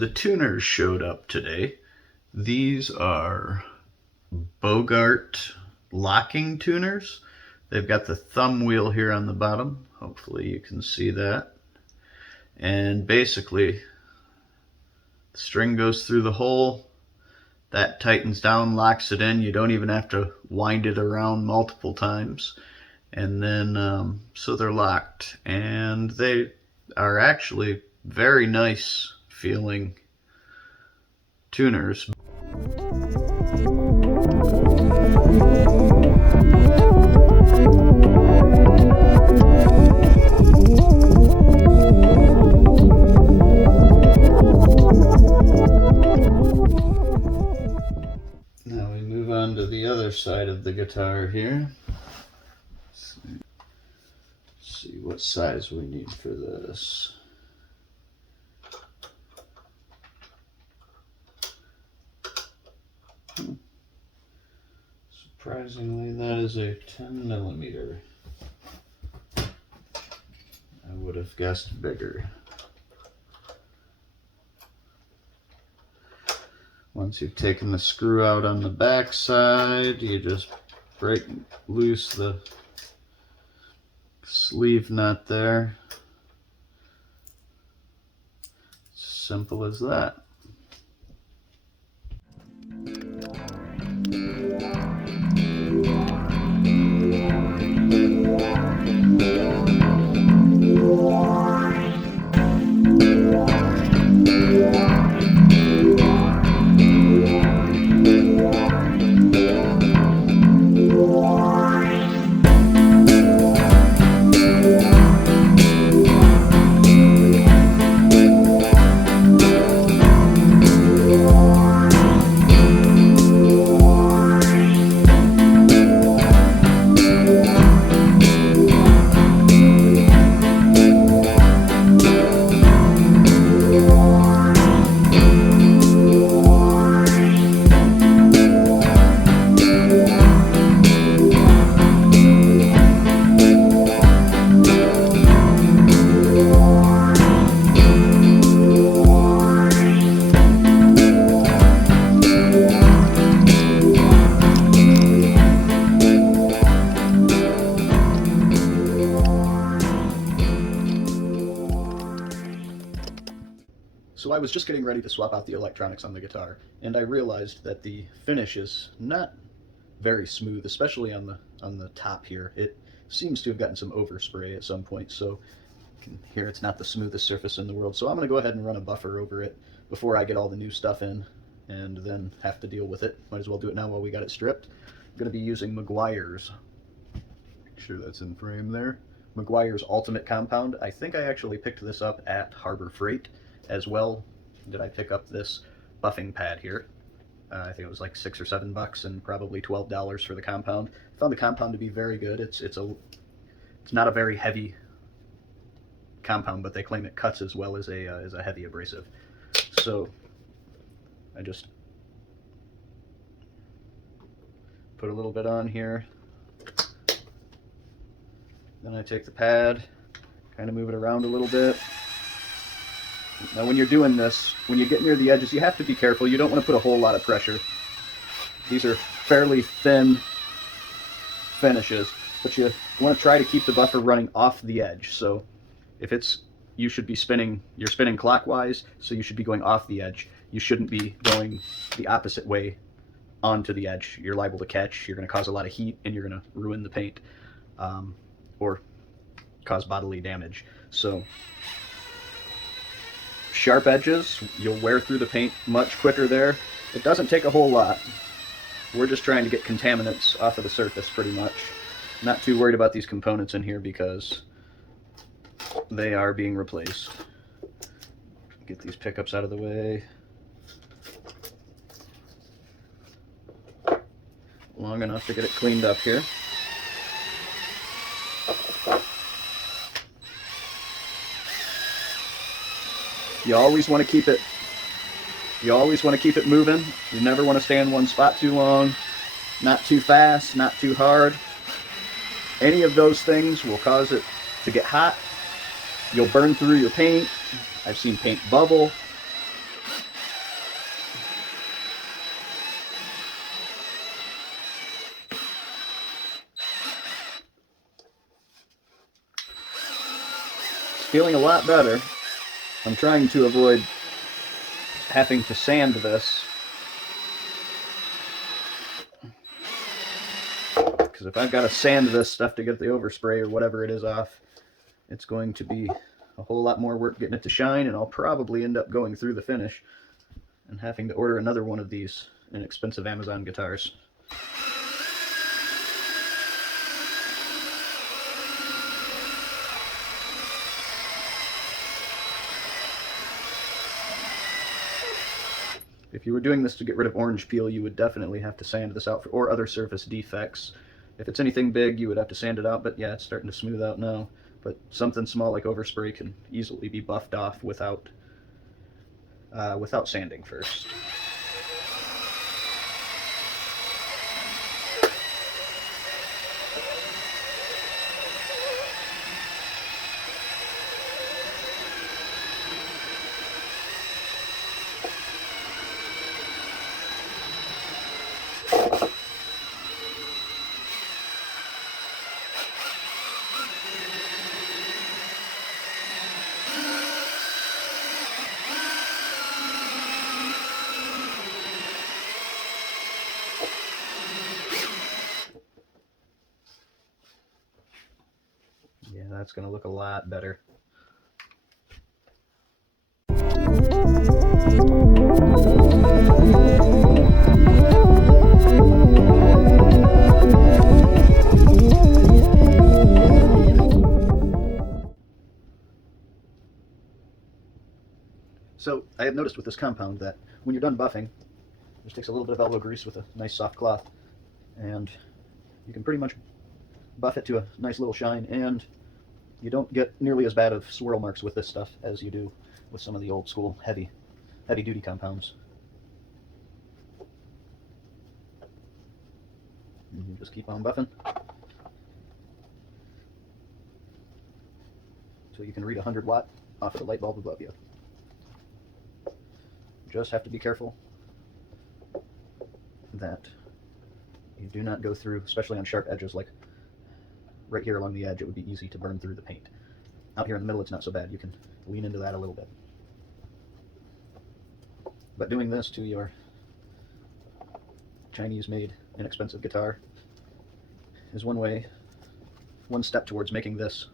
the tuners showed up today. These are Bogart locking tuners. They've got the thumb wheel here on the bottom. Hopefully you can see that. And basically, the string goes through the hole. That tightens down, locks it in. You don't even have to wind it around multiple times. And then, so they're locked. And they are actually very nice feeling tuners. Now we move on to the other side of the guitar here. Let's see what size we need for this. Surprisingly, that is a 10mm. I would have guessed bigger. Once you've taken the screw out on the back side, you just break loose the sleeve nut there. Simple as that. So I was just getting ready to swap out the electronics on the guitar, and I realized that the finish is not very smooth, especially on the top here. It seems to have gotten some overspray at some point, so you can hear it's not the smoothest surface in the world. So I'm going to go ahead and run a buffer over it before I get all the new stuff in, and then have to deal with it. Might as well do it now while we got it stripped. I'm going to be using Meguiar's. Make sure that's in frame there. Meguiar's Ultimate Compound. I think I actually picked this up at Harbor Freight. As well did I pick up this buffing pad here. I think it was like $6 or $7 and probably $12 for the compound. I found the compound to be very good. It's not a very heavy compound, but they claim it cuts as well as a heavy abrasive. So I just put a little bit on here. Then I take the pad, kind of move it around a little bit. Now when you're doing this, when you get near the edges, you have to be careful. You don't want to put a whole lot of pressure. These are fairly thin finishes, but you want to try to keep the buffer running off the edge. So if you should be spinning, you're spinning clockwise, so you should be going off the edge. You shouldn't be going the opposite way onto the edge. You're liable to catch, you're going to cause a lot of heat, and you're going to ruin the paint, or cause bodily damage. So sharp edges, you'll wear through the paint much quicker there. It doesn't take a whole lot. We're just trying to get contaminants off of the surface pretty much. Not too worried about these components in here because they are being replaced. Get these pickups out of the way. Long enough to get it cleaned up here. You always want to keep it moving. You never want to stay in one spot too long. Not too fast, not too hard. Any of those things will cause it to get hot. You'll burn through your paint. I've seen paint bubble. feeling a lot better. I'm trying to avoid having to sand this, because if I've got to sand this stuff to get the overspray or whatever it is off, it's going to be a whole lot more work getting it to shine, and I'll probably end up going through the finish and having to order another one of these inexpensive Amazon guitars. If you were doing this to get rid of orange peel, you would definitely have to sand this out, or other surface defects. If it's anything big, you would have to sand it out, but yeah, it's starting to smooth out now. But something small like overspray can easily be buffed off without sanding first. Yeah, that's going to look a lot better. So I have noticed with this compound that when you're done buffing, it just takes a little bit of elbow grease with a nice soft cloth, and you can pretty much buff it to a nice little shine, and you don't get nearly as bad of swirl marks with this stuff as you do with some of the old school heavy duty compounds. And you just keep on buffing until you can read 100 watt off of the light bulb above you. Just have to be careful that you do not go through, especially on sharp edges like right here along the edge. It would be easy to burn through the paint. Out here in the middle, it's not so bad. You can lean into that a little bit. But doing this to your Chinese-made, inexpensive guitar is one step towards making this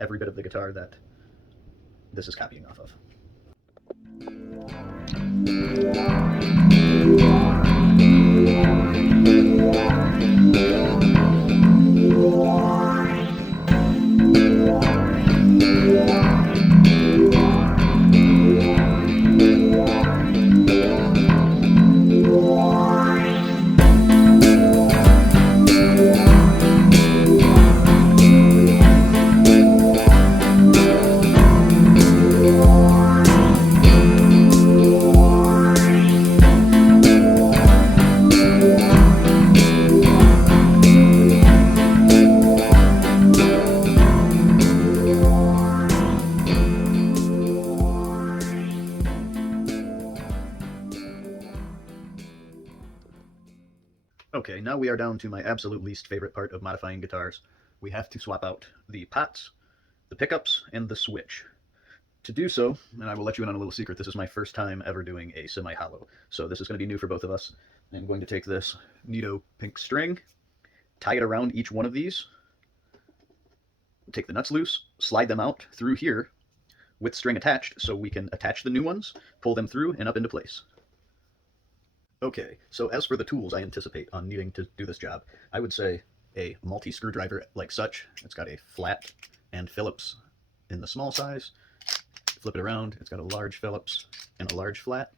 every bit of the guitar that this is copying off of. Okay, now we are down to my absolute least favorite part of modifying guitars. We have to swap out the pots, the pickups, and the switch. To do so, and I will let you in on a little secret, this is my first time ever doing a semi-hollow. So this is going to be new for both of us. I'm going to take this Neato pink string, tie it around each one of these, take the nuts loose, slide them out through here with string attached so we can attach the new ones, pull them through and up into place. Okay, so as for the tools I anticipate on needing to do this job, I would say a multi-screwdriver like such. It's got a flat and Phillips in the small size. Flip it around, it's got a large Phillips and a large flat.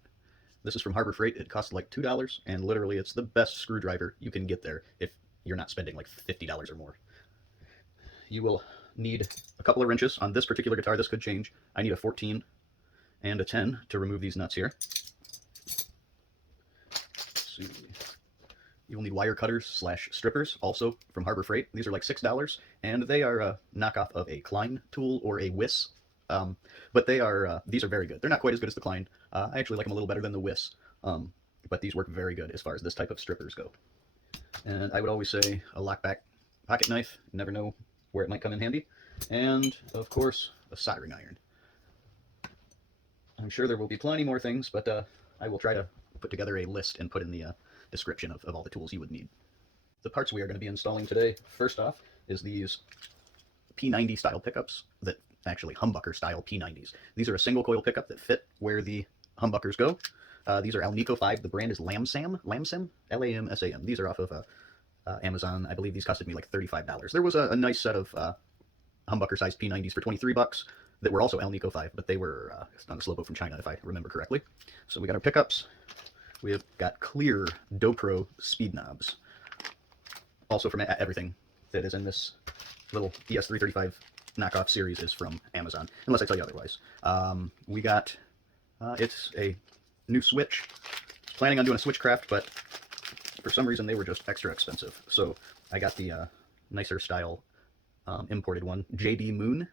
This is from Harbor Freight. It costs like $2, and literally it's the best screwdriver you can get there if you're not spending like $50 or more. You will need a couple of wrenches. On this particular guitar, this could change. I need a 14 and a 10 to remove these nuts here. You will need wire cutters / strippers, also from Harbor Freight. These are like $6, and they are a knockoff of a Klein tool or a Wiss. But they are these are very good. They're not quite as good as the Klein. I actually like them a little better than the Wiss, but these work very good as far as this type of strippers go. And I would always say a lockback pocket knife. You never know where it might come in handy. And of course, a soldering iron. I'm sure there will be plenty more things, but I will try to put together a list and put in the description of all the tools you would need. The parts we are going to be installing today, first off, is these P90 style pickups that actually humbucker style P90s. These are a single coil pickup that fit where the humbuckers go. These are Alnico 5. The brand is Lamsam, Lamsam. These are off of Amazon. I believe these costed me like $35. There was a nice set of humbucker sized P90s for $23 that were also Alnico 5, but they were on a slow boat from China, if I remember correctly. So we got our pickups. We have got clear Dobro speed knobs. Also from everything that is in this little ES-335 knockoff series is from Amazon, unless I tell you otherwise. We got, it's a new switch. Planning on doing a switchcraft, but for some reason they were just extra expensive. So I got the nicer style imported one. JD Moon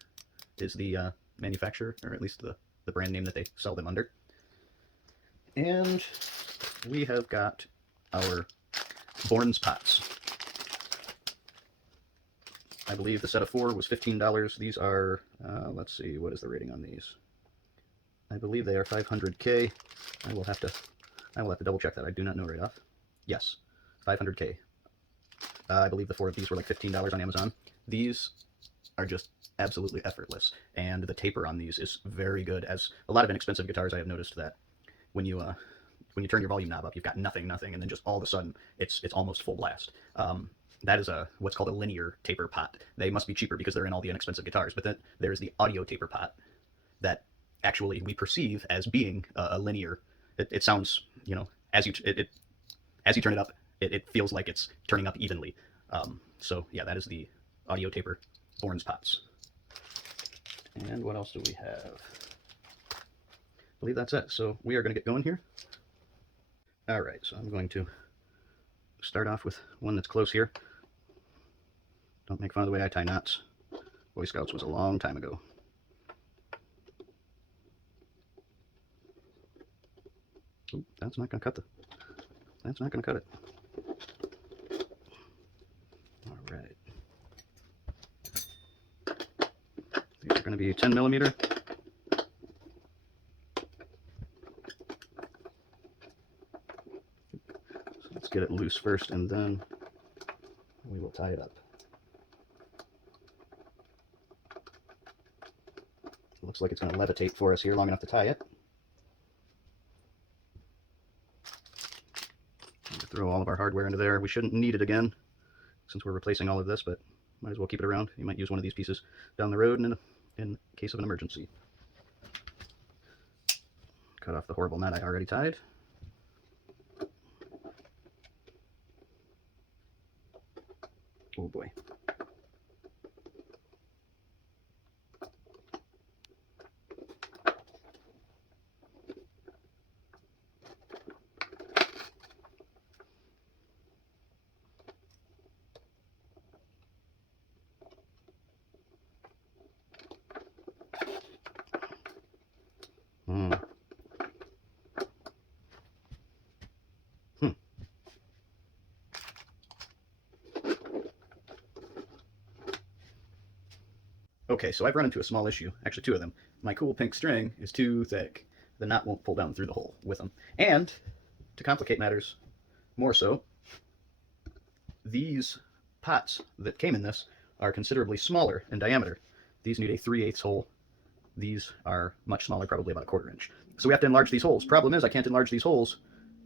is the manufacturer, or at least the brand name that they sell them under. And we have got our Bourne's pots. I believe the set of 4 was $15. These are, let's see, what is the rating on these? I believe they are 500K. I will have to double check that. I do not know right off. Yes, 500K. I believe the 4 of these were like $15 on Amazon. These are just absolutely effortless, and the taper on these is very good. As a lot of inexpensive guitars, I have noticed that when you turn your volume knob up, you've got nothing, and then just all of a sudden it's almost full blast. That is what's called a linear taper pot. They must be cheaper because they're in all the inexpensive guitars. But then there's the audio taper pot that actually we perceive as being a linear. It sounds, you know, as you turn it up, it feels like it's turning up evenly. So yeah, that is the audio taper Bourne's pots. And what else do we have? I believe that's it. So we are going to get going here. All right, so I'm going to start off with one that's close here. Don't make fun of the way I tie knots. Boy Scouts was a long time ago. Ooh, that's not going to cut it. All right. These are going to be 10 millimeter. So let's get it loose first, and then we will tie it up. It looks like it's going to levitate for us here long enough to tie it. Throw all of our hardware into there. We shouldn't need it again since we're replacing all of this, but might as well keep it around. You might use one of these pieces down the road in case of an emergency. Cut off the horrible knot I already tied. Oh boy. Okay, so I've run into a small issue, actually 2 of them. My cool pink string is too thick. The knot won't pull down through the hole with them. And, to complicate matters more so, these pots that came in this are considerably smaller in diameter. These need a 3/8 hole. These are much smaller, probably about a 1/4 inch. So we have to enlarge these holes. Problem is, I can't enlarge these holes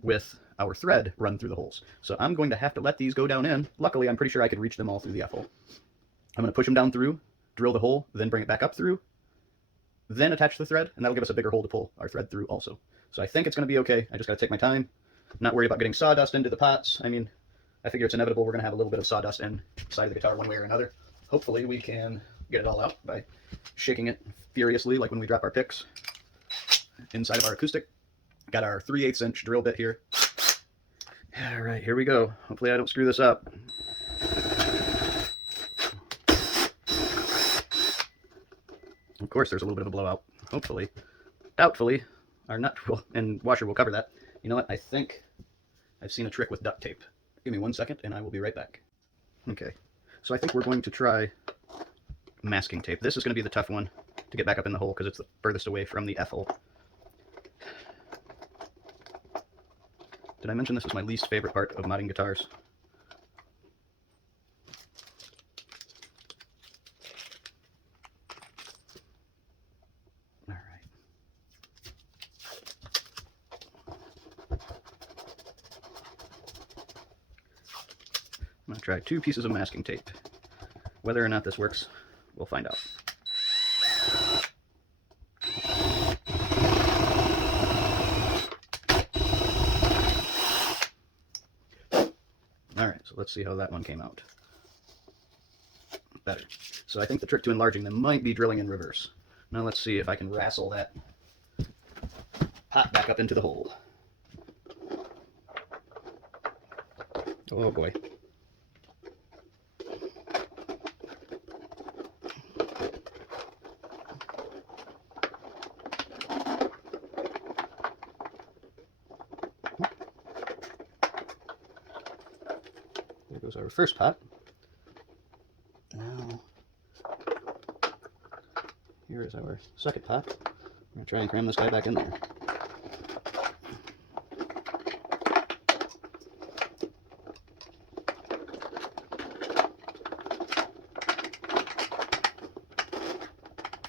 with our thread run through the holes. So I'm going to have to let these go down in. Luckily, I'm pretty sure I could reach them all through the F-hole. I'm going to push them down through, drill the hole, then bring it back up through, then attach the thread, and that'll give us a bigger hole to pull our thread through also. So I think it's going to be okay. I just got to take my time, not worry about getting sawdust into the pots. I mean, I figure it's inevitable we're going to have a little bit of sawdust inside of the guitar one way or another. Hopefully we can get it all out by shaking it furiously like when we drop our picks inside of our acoustic. Got our 3/8 inch drill bit here. All right, here we go. Hopefully I don't screw this up. Of course, there's a little bit of a blowout. Hopefully, doubtfully, our nut and washer will cover that. You know what? I think I've seen a trick with duct tape. Give me 1 second, and I will be right back. Okay, so I think we're going to try masking tape. This is going to be the tough one. to get back up in the hole because it's the furthest away from the F-hole. Did I mention this was my least favorite part of modding guitars? Alright. I'm going to try 2 pieces of masking tape. Whether or not this works, we'll find out. Alright, so let's see how that one came out. Better. So I think the trick to enlarging them might be drilling in reverse. Now let's see if I can wrestle that pot back up into the hole. Oh boy. There goes our first pot. Now, here is our second pot. I'm going to try and cram this guy back in there.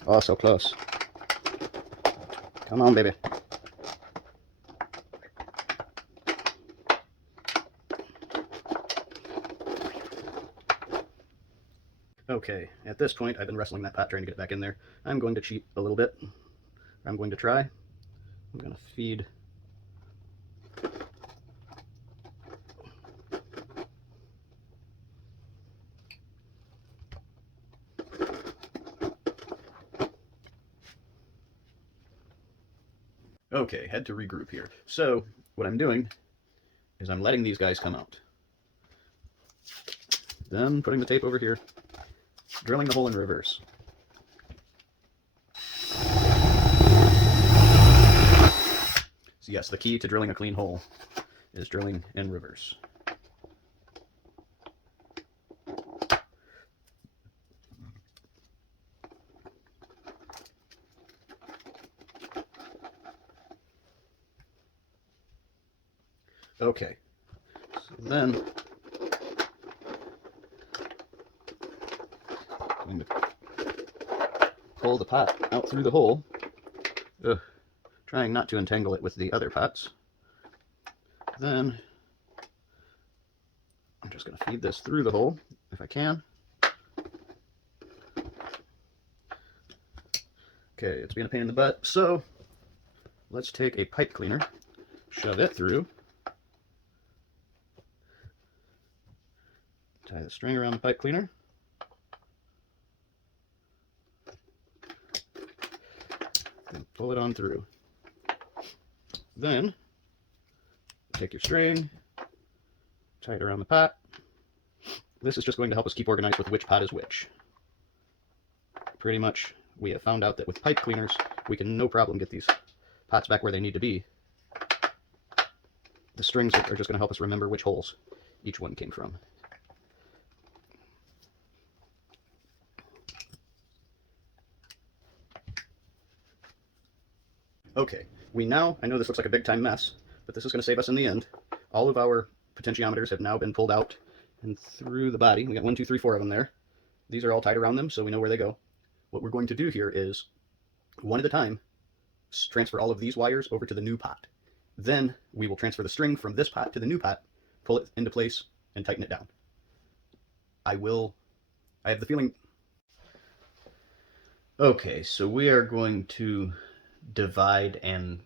Oh, so close. Come on, baby. Okay, at this point, I've been wrestling that pot trying to get it back in there. I'm going to cheat a little bit. I'm going to try. I'm going to feed Okay, had to regroup here. So, what I'm doing is I'm letting these guys come out. Then putting the tape over here, drilling the hole in reverse. So yes, the key to drilling a clean hole is drilling in reverse. Okay, so then I'm going to pull the pot out through the hole, trying not to entangle it with the other pots. Then I'm just going to feed this through the hole if I can. Okay, it's being a pain in the butt, so let's take a pipe cleaner, shove it through, tie the string around the pipe cleaner, and pull it on through. Then take your string, tie it around the pot. This is just going to help us keep organized with which pot is which. Pretty much we have found out that with pipe cleaners we can no problem get these pots back where they need to be. The strings are just going to help us remember which holes each one came from. Okay, I know this looks like a big time mess, but this is going to save us in the end. All of our potentiometers have now been pulled out and through the body. We got 1, 2, 3, 4 of them there. These are all tied around them, so we know where they go. What we're going to do here is, one at a time, transfer all of these wires over to the new pot. Then we will transfer the string from this pot to the new pot, pull it into place, and tighten it down. I have the feeling... Okay, so we are going to divide and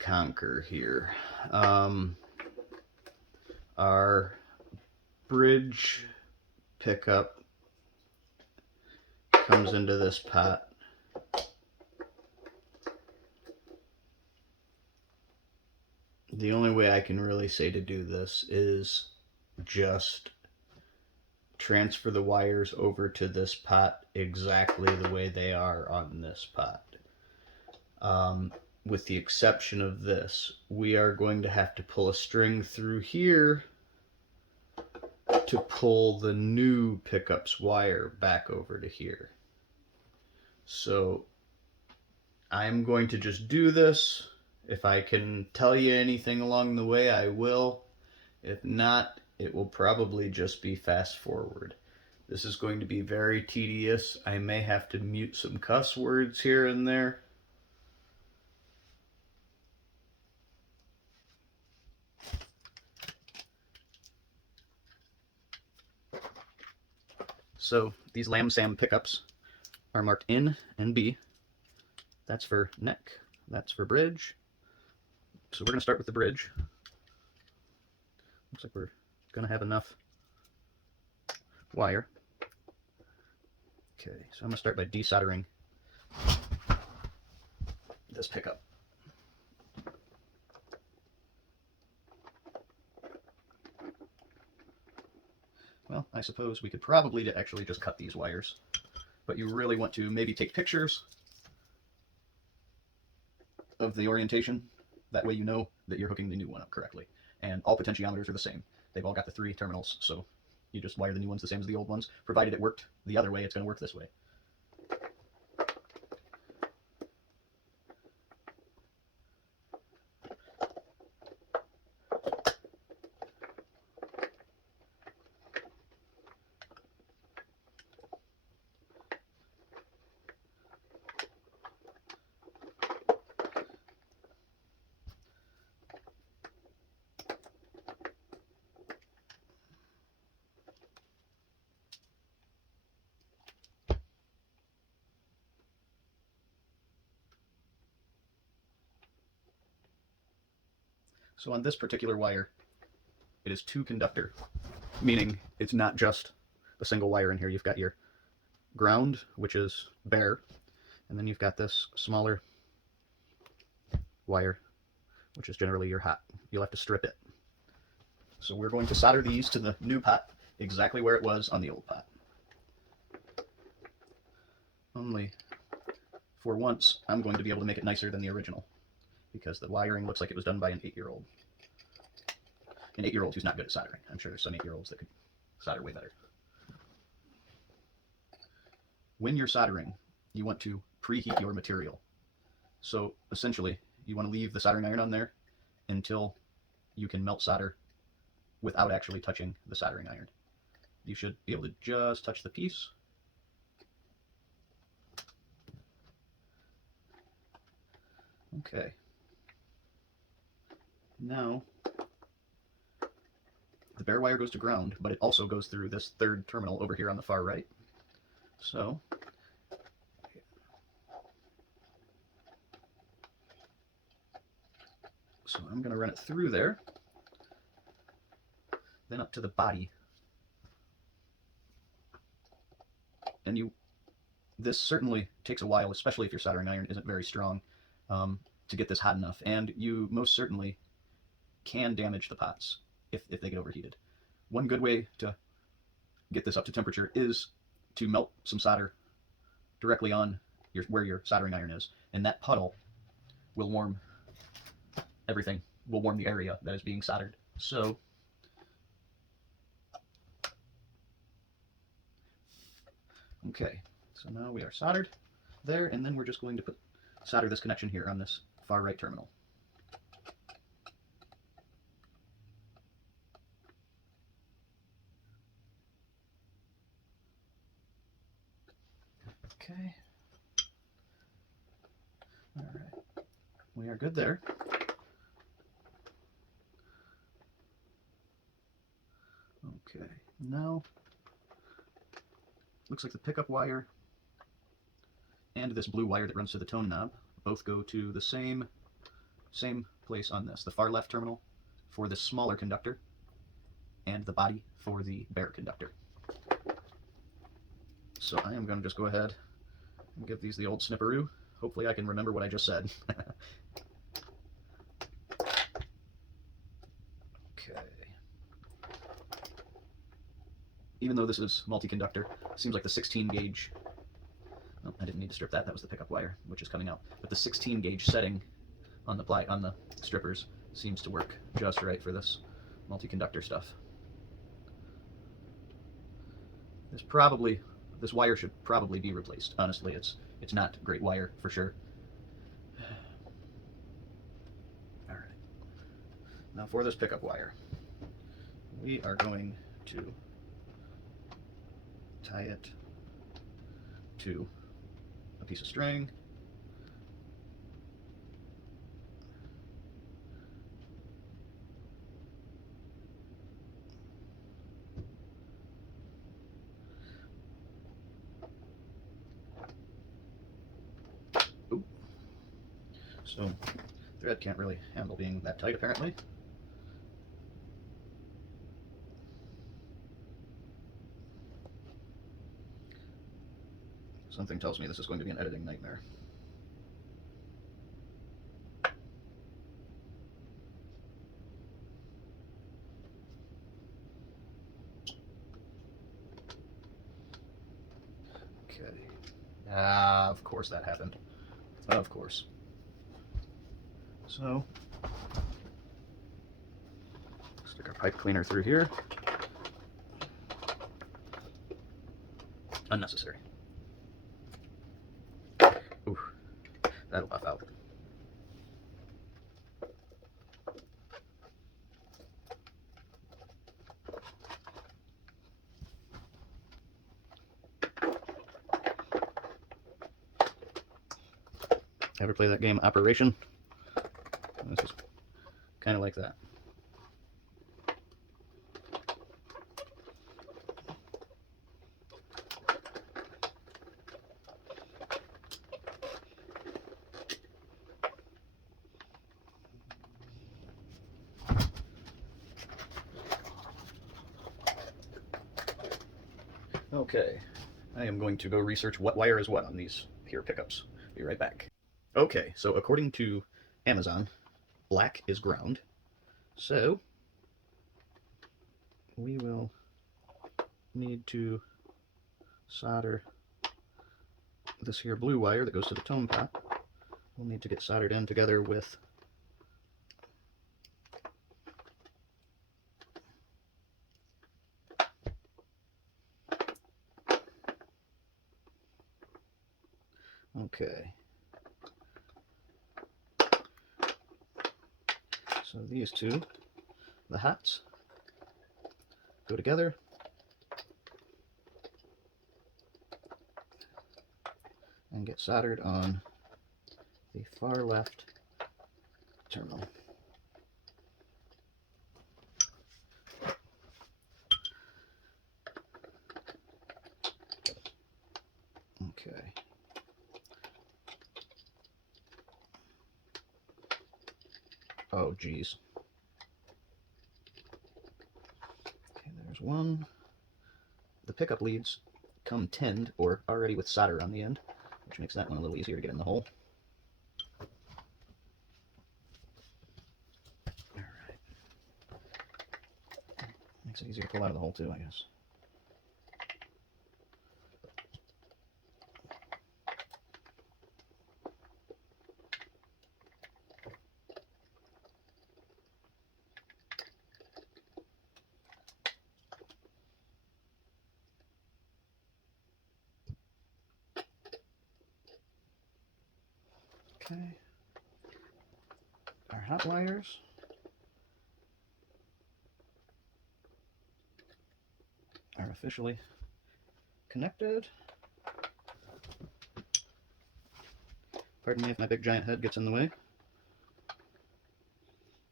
conquer here. Our bridge pickup comes into this pot. The only way I can really say to do this is just transfer the wires over to this pot exactly the way they are on this pot. With the exception of this, we are going to have to pull a string through here to pull the new pickup's wire back over to here. So I'm going to just do this. If I can tell you anything along the way, I will. If not, it will probably just be fast forward. This is going to be very tedious. I may have to mute some cuss words here and there. So these Lam Sam pickups are marked N and B. That's for neck, that's for bridge. So we're going to start with the bridge. Looks like we're going to have enough wire. Okay, so I'm going to start by desoldering this pickup. Well, I suppose we could probably actually just cut these wires, but you really want to maybe take pictures of the orientation. That way you know that you're hooking the new one up correctly. And all potentiometers are the same. They've all got the 3 terminals, so you just wire the new ones the same as the old ones. Provided it worked the other way, it's going to work this way. So on this particular wire, it is 2 conductor, meaning it's not just a single wire in here. You've got your ground, which is bare, and then you've got this smaller wire, which is generally your hot. You'll have to strip it. So we're going to solder these to the new pot exactly where it was on the old pot. Only for once, I'm going to be able to make it nicer than the original, because the wiring looks like it was done by an 8-year-old. An 8-year-old who's not good at soldering. I'm sure there's some 8-year-olds that could solder way better. When you're soldering, you want to preheat your material. So essentially, you want to leave the soldering iron on there until you can melt solder without actually touching the soldering iron. You should be able to just touch the piece. Okay. Now, the bare wire goes to ground, but it also goes through this 3rd terminal over here on the far right. So, I'm going to run it through there, then up to the body. And this certainly takes a while, especially if your soldering iron isn't very strong, to get this hot enough. And you most certainly can damage the pots if they get overheated. One good way to get this up to temperature is to melt some solder directly on where your soldering iron is, and that puddle will warm everything, will warm the area that is being soldered. So okay, so now we are soldered there, and then we're just going to solder this connection here on this far right terminal. Okay. All right. We are good there. Okay. Now, looks like the pickup wire and this blue wire that runs to the tone knob both go to the same place on this. The far left terminal for the smaller conductor and the body for the bare conductor. So I am going to just go ahead and give these the old snipperoo. Hopefully I can remember what I just said. Okay. Even though this is multi-conductor, it seems like the 16 gauge, oh, I didn't need to strip that, that was the pickup wire, which is coming out. But the 16 gauge setting on the strippers seems to work just right for this multi-conductor stuff. This wire should probably be replaced. Honestly, it's not great wire for sure. Now for this pickup wire, we are going to tie it to a piece of string. Ooh. So thread can't really handle being that tight apparently. Something tells me this is going to be an editing nightmare. Okay. Ah, of course that happened. Of course. So, stick our pipe cleaner through here. Unnecessary. Ooh, that'll buff out. Ever play that game Operation? This is kind of like that. Okay, I am going to go research what wire is what on these here pickups. Be right back. Okay, so according to Amazon, black is ground. So we will need to solder this here blue wire that goes to the tone pot. We'll need to get soldered in together with okay. So these two, the hots, go together. And get soldered on the far left terminal. Okay. Oh, geez. Okay, there's one. The pickup leads come tinned or already with solder on the end, which makes that one a little easier to get in the hole. Alright. Makes it easier to pull out of the hole too, I guess. Okay. Our hot wires. Are officially connected. Pardon me if my big giant head gets in the way.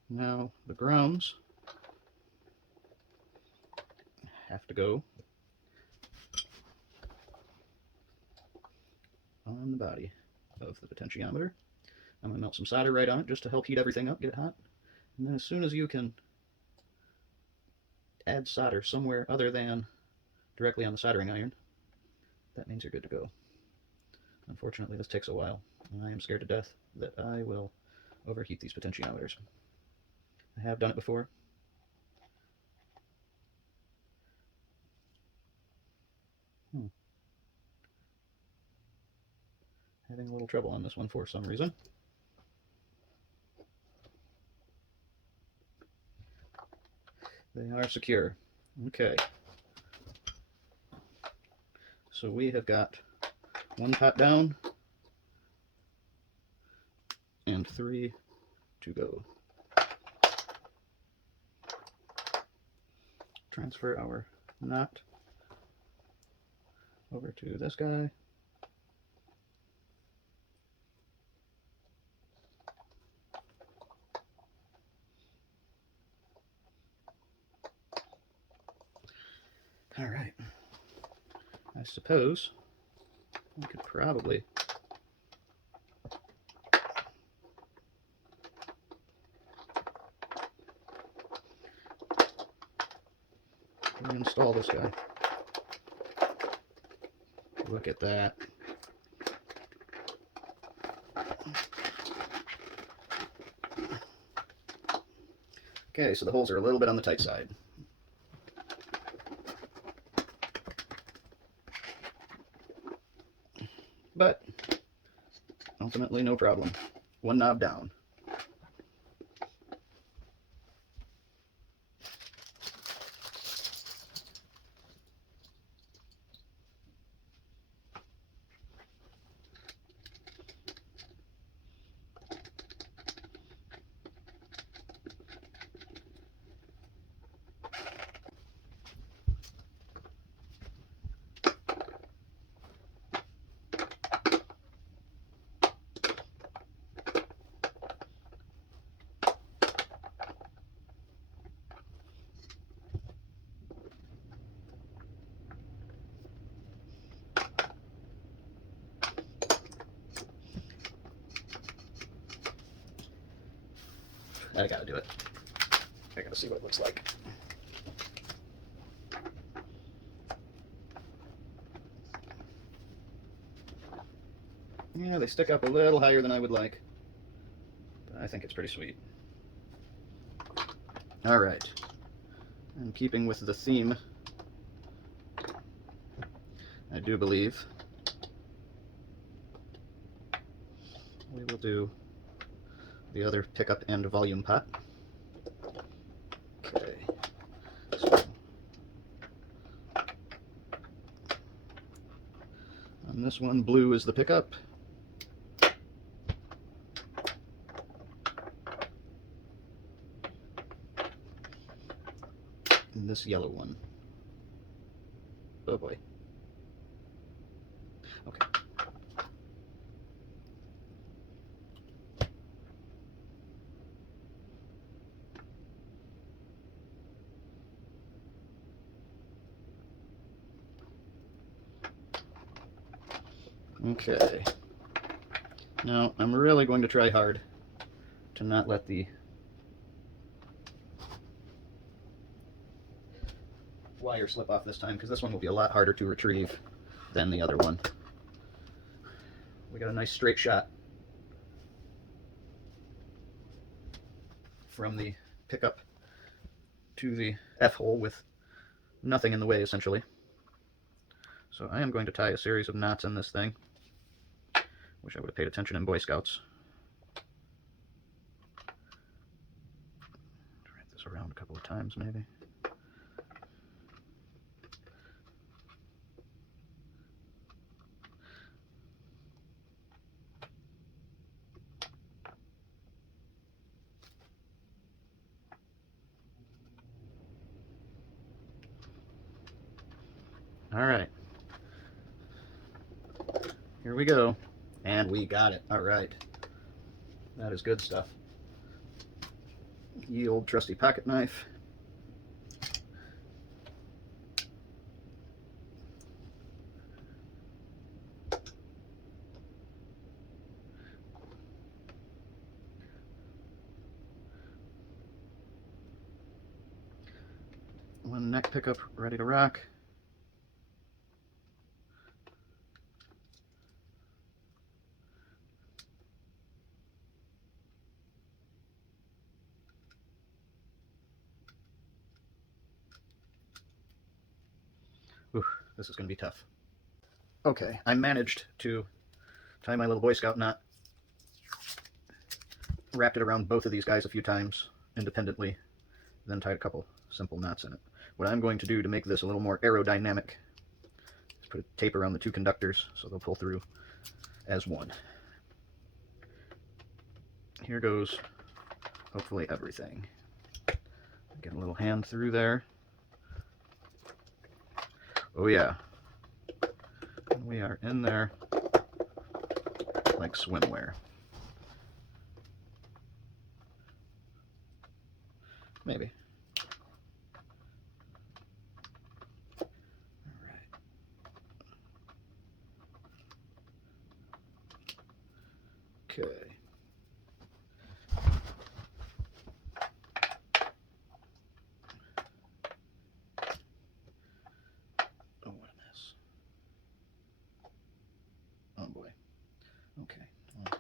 Now the grounds have to go on the body of the potentiometer. I'm going to melt some solder right on it just to help heat everything up, get it hot. And then as soon as you can add solder somewhere other than directly on the soldering iron, that means you're good to go. Unfortunately, this takes a while, and I am scared to death that I will overheat these potentiometers. I have done it before. Having a little trouble on this one for some reason. They are secure. Okay. So we have got one pot down and 3 to go. transfer our knot over to this guy. All right. I suppose I could probably reinstall this guy. Look at that. Okay, so the holes are a little bit on the tight side. But ultimately, no problem. One knob down. I gotta do it. I gotta see what it looks like. Yeah, they stick up a little higher than I would like, but I think it's pretty sweet. All right, and keeping with the theme, I do believe we will do the other pickup and volume pot. Okay. So, on this one, blue is the pickup. And this yellow one. Oh boy. Okay. Okay. Now, I'm really going to try hard to not let the wire slip off this time, because this one will be a lot harder to retrieve than the other one. We got a nice straight shot from the pickup to the F-hole with nothing in the way, essentially. So I am going to tie a series of knots in this thing. Wish I would have paid attention in Boy Scouts. Wrap this around a couple of times, maybe. All right. Here we go. And we got it. All right. That is good stuff. Ye old trusty pocket knife. One neck pickup ready to rock. Ooh, this is going to be tough. Okay, I managed to tie my little Boy Scout knot. Wrapped it around both of these guys a few times independently, then tied a couple simple knots in it. What I'm going to do to make this a little more aerodynamic is put a tape around the two conductors so they'll pull through as one. Here goes, hopefully, everything. Get a little hand through there. Oh yeah. And we are in there like swimwear. Maybe. Okay. Oh, what a mess. Oh boy. Okay. Well,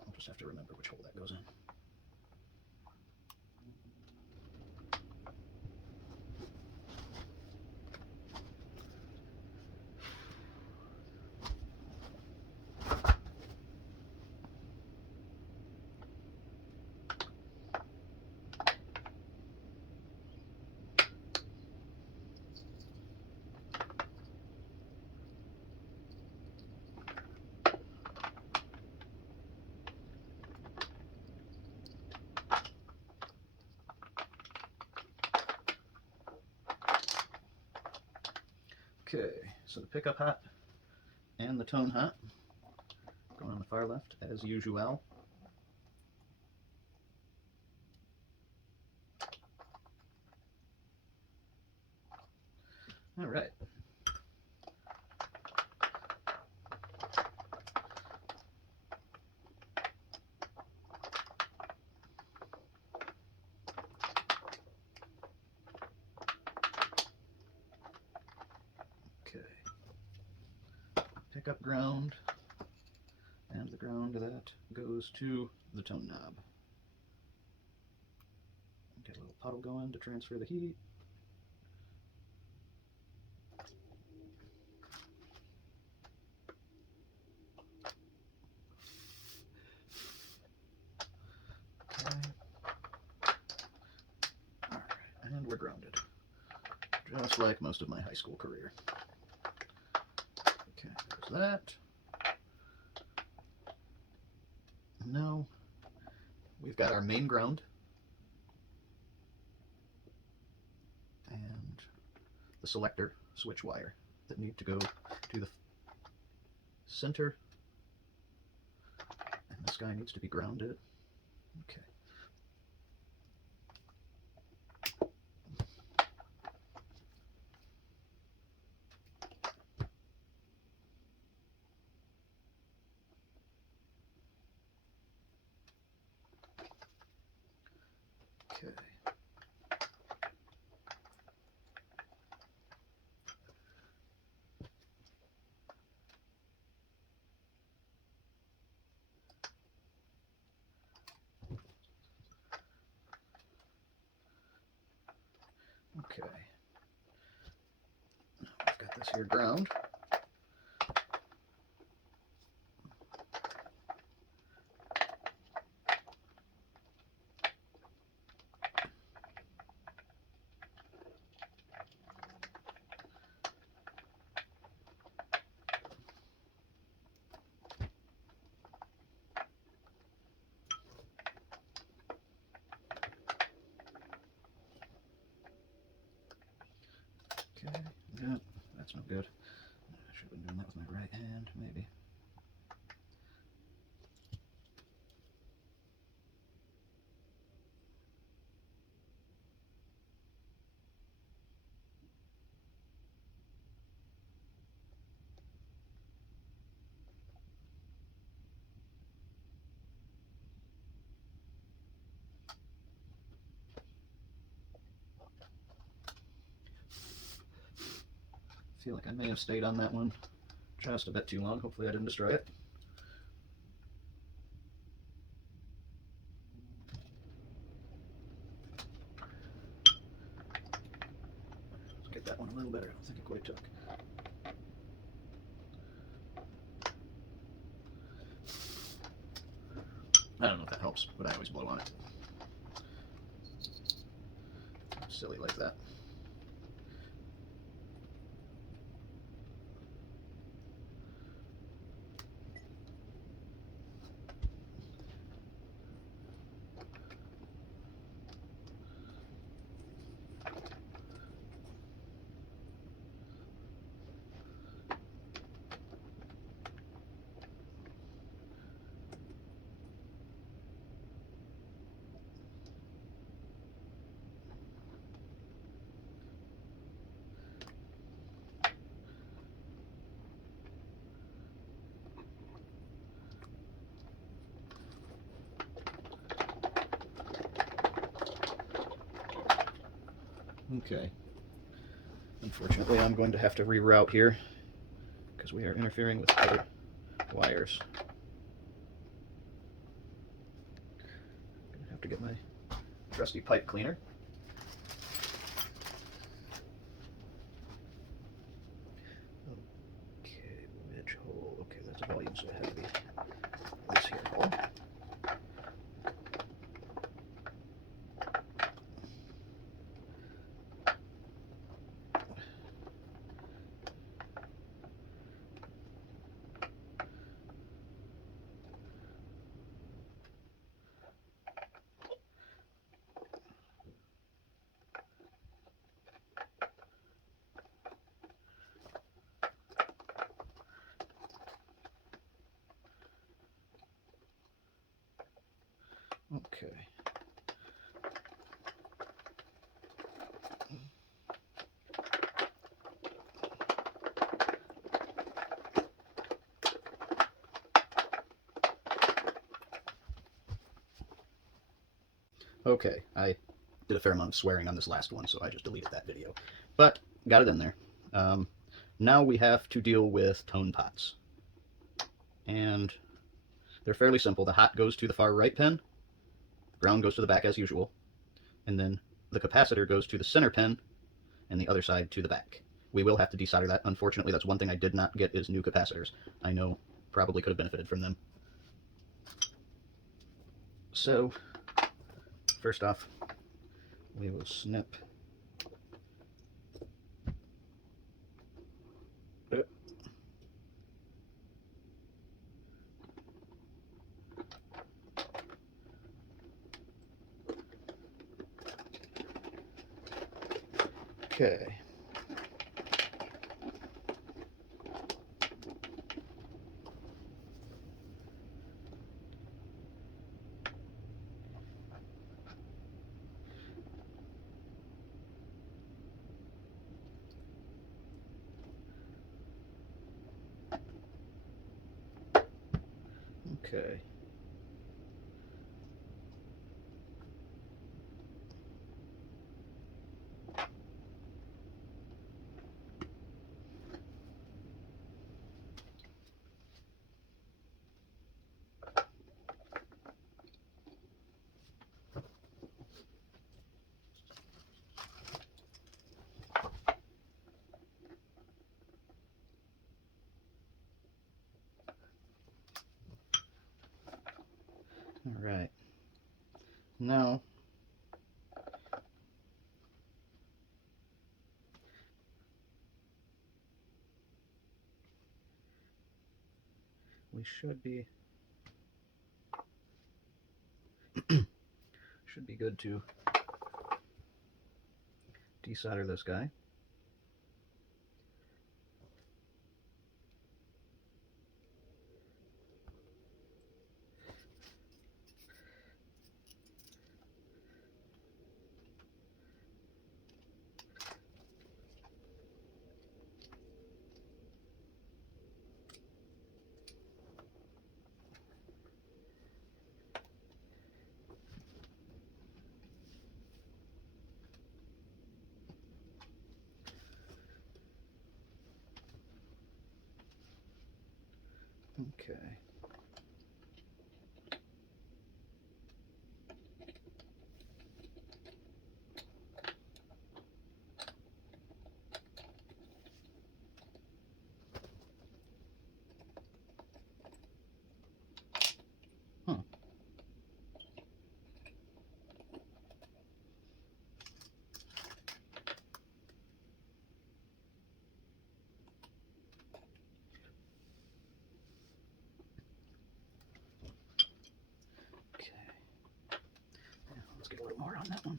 I'll just have to remember which hole that goes in. Okay, so the pickup hat and the tone hat going on the far left as usual. All right. Okay. Pickup ground, and the ground that goes to the tone knob. Get a little puddle going to transfer the heat. Okay. All right, and we're grounded, just like most of my high school career. Okay, there's that. Now we've got our main ground and the selector switch wire that need to go to the center, and this guy needs to be grounded. Okay. Okay. Okay. Now we've got this here ground. Okay, yeah, that's no good. I should have been doing that with my right hand, maybe. I feel like I may have stayed on that one just a bit too long. Hopefully I didn't destroy it. Let's get that one a little better. I don't think it quite took. I don't know if that helps, but I always blow on it. Silly like that. Okay. Unfortunately, I'm going to have to reroute here because we are interfering with other wires. I'm going to have to get my trusty pipe cleaner. Okay, wedge hole. Okay, that's a volume, so it had to be this here hole. Okay. Okay, I did a fair amount of swearing on this last one, so I just deleted that video. But, got it in there. Now we have to deal with tone pots. And they're fairly simple. The hot goes to the far right pin, ground goes to the back as usual, and then the capacitor goes to the center pin, and the other side to the back. We will have to desolder that. Unfortunately, that's one thing I did not get is new capacitors. I know probably could have benefited from them. So, first off, we will snip okay. Okay. All right. Now, we should be good to desolder this guy. Okay. Huh. Okay. Yeah, let's get a little more on that one.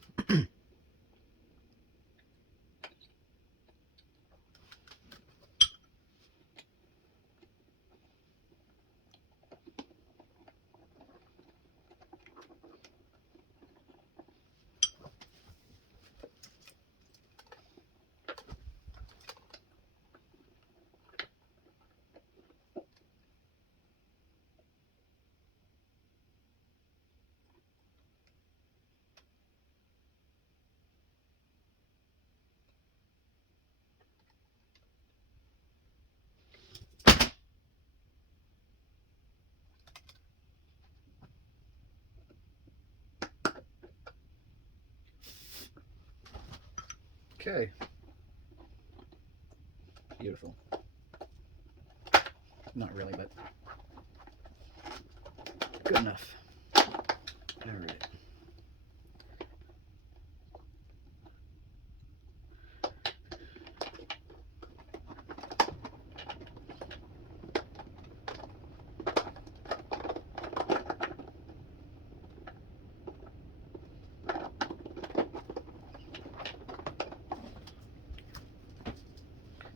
Okay. Beautiful. Not really, but good enough. All right.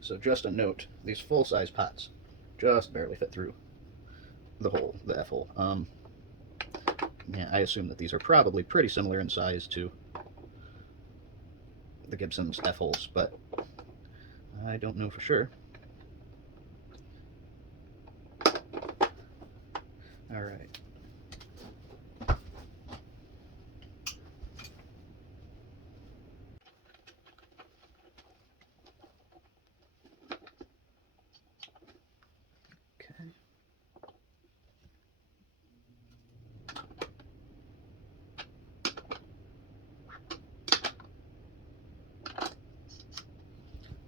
So just a note, these full-size pots just barely fit through the hole, the F-hole. Yeah, I assume that these are probably pretty similar in size to the Gibson's F-holes, but I don't know for sure. All right. Okay.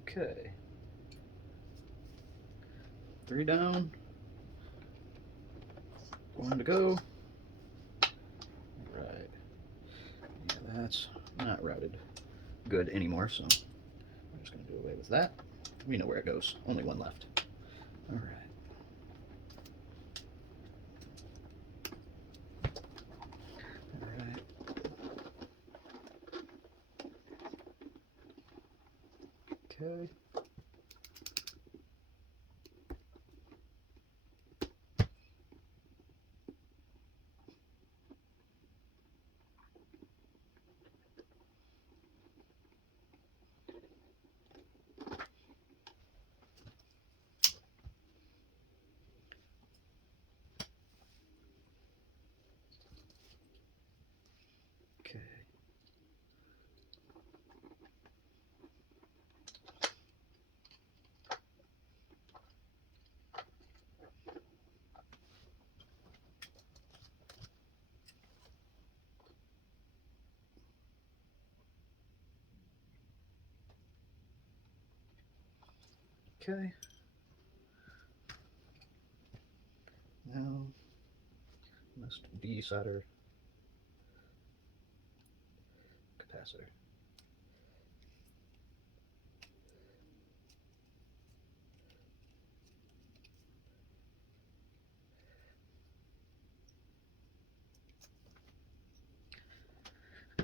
Okay. 3 down. 1 to go. All right. Yeah, that's not routed good anymore, so I'm just going to do away with that. We know where it goes. Only 1 left. All right. All right. Okay. Okay. Okay. Now must desolder capacitor.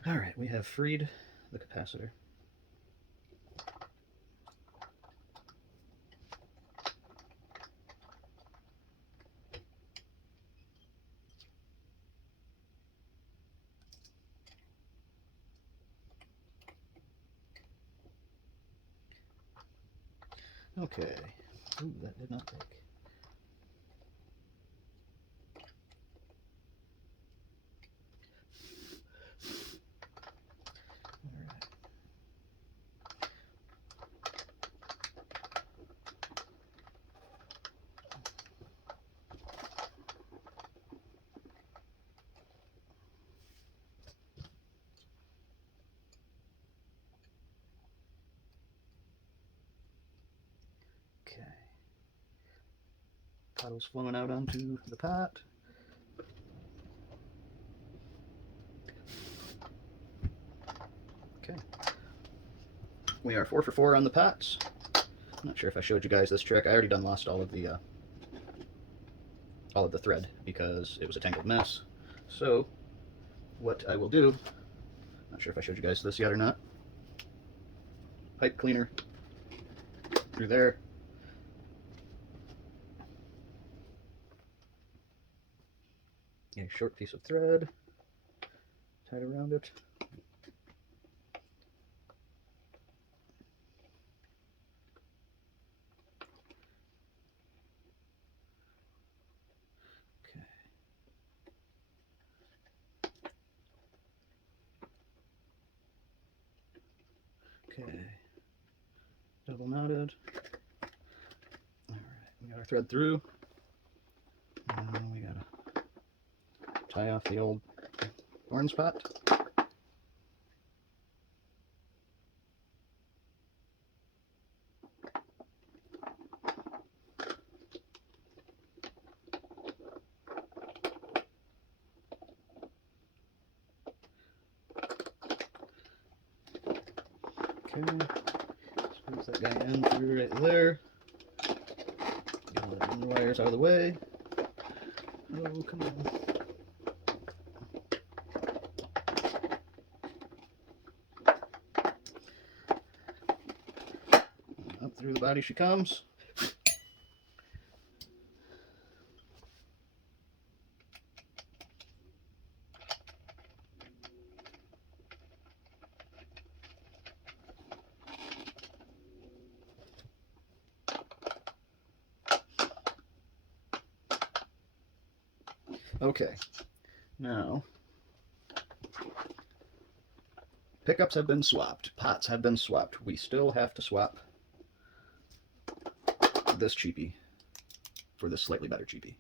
All right, we have freed the capacitor. Okay. Ooh, that did not take. All right. Okay. Puddle's flowing out onto the pot. Okay. We are 4 for 4 on the pots. I'm not sure if I showed you guys this trick. I already done lost all of the thread because it was a tangled mess. So what I will do, not sure if I showed you guys this yet or not. Pipe cleaner through there. A short piece of thread tied around it. Okay. Okay. Double knotted. All right, we got our thread through. Now we gotta tie off the old orange spot. Okay. Squeeze that guy in through right there. Get all the wires out of the way. Oh, come on. Up through the body she comes. Okay, now pickups have been swapped, pots have been swapped. We still have to swap this cheapie for this slightly better cheapie.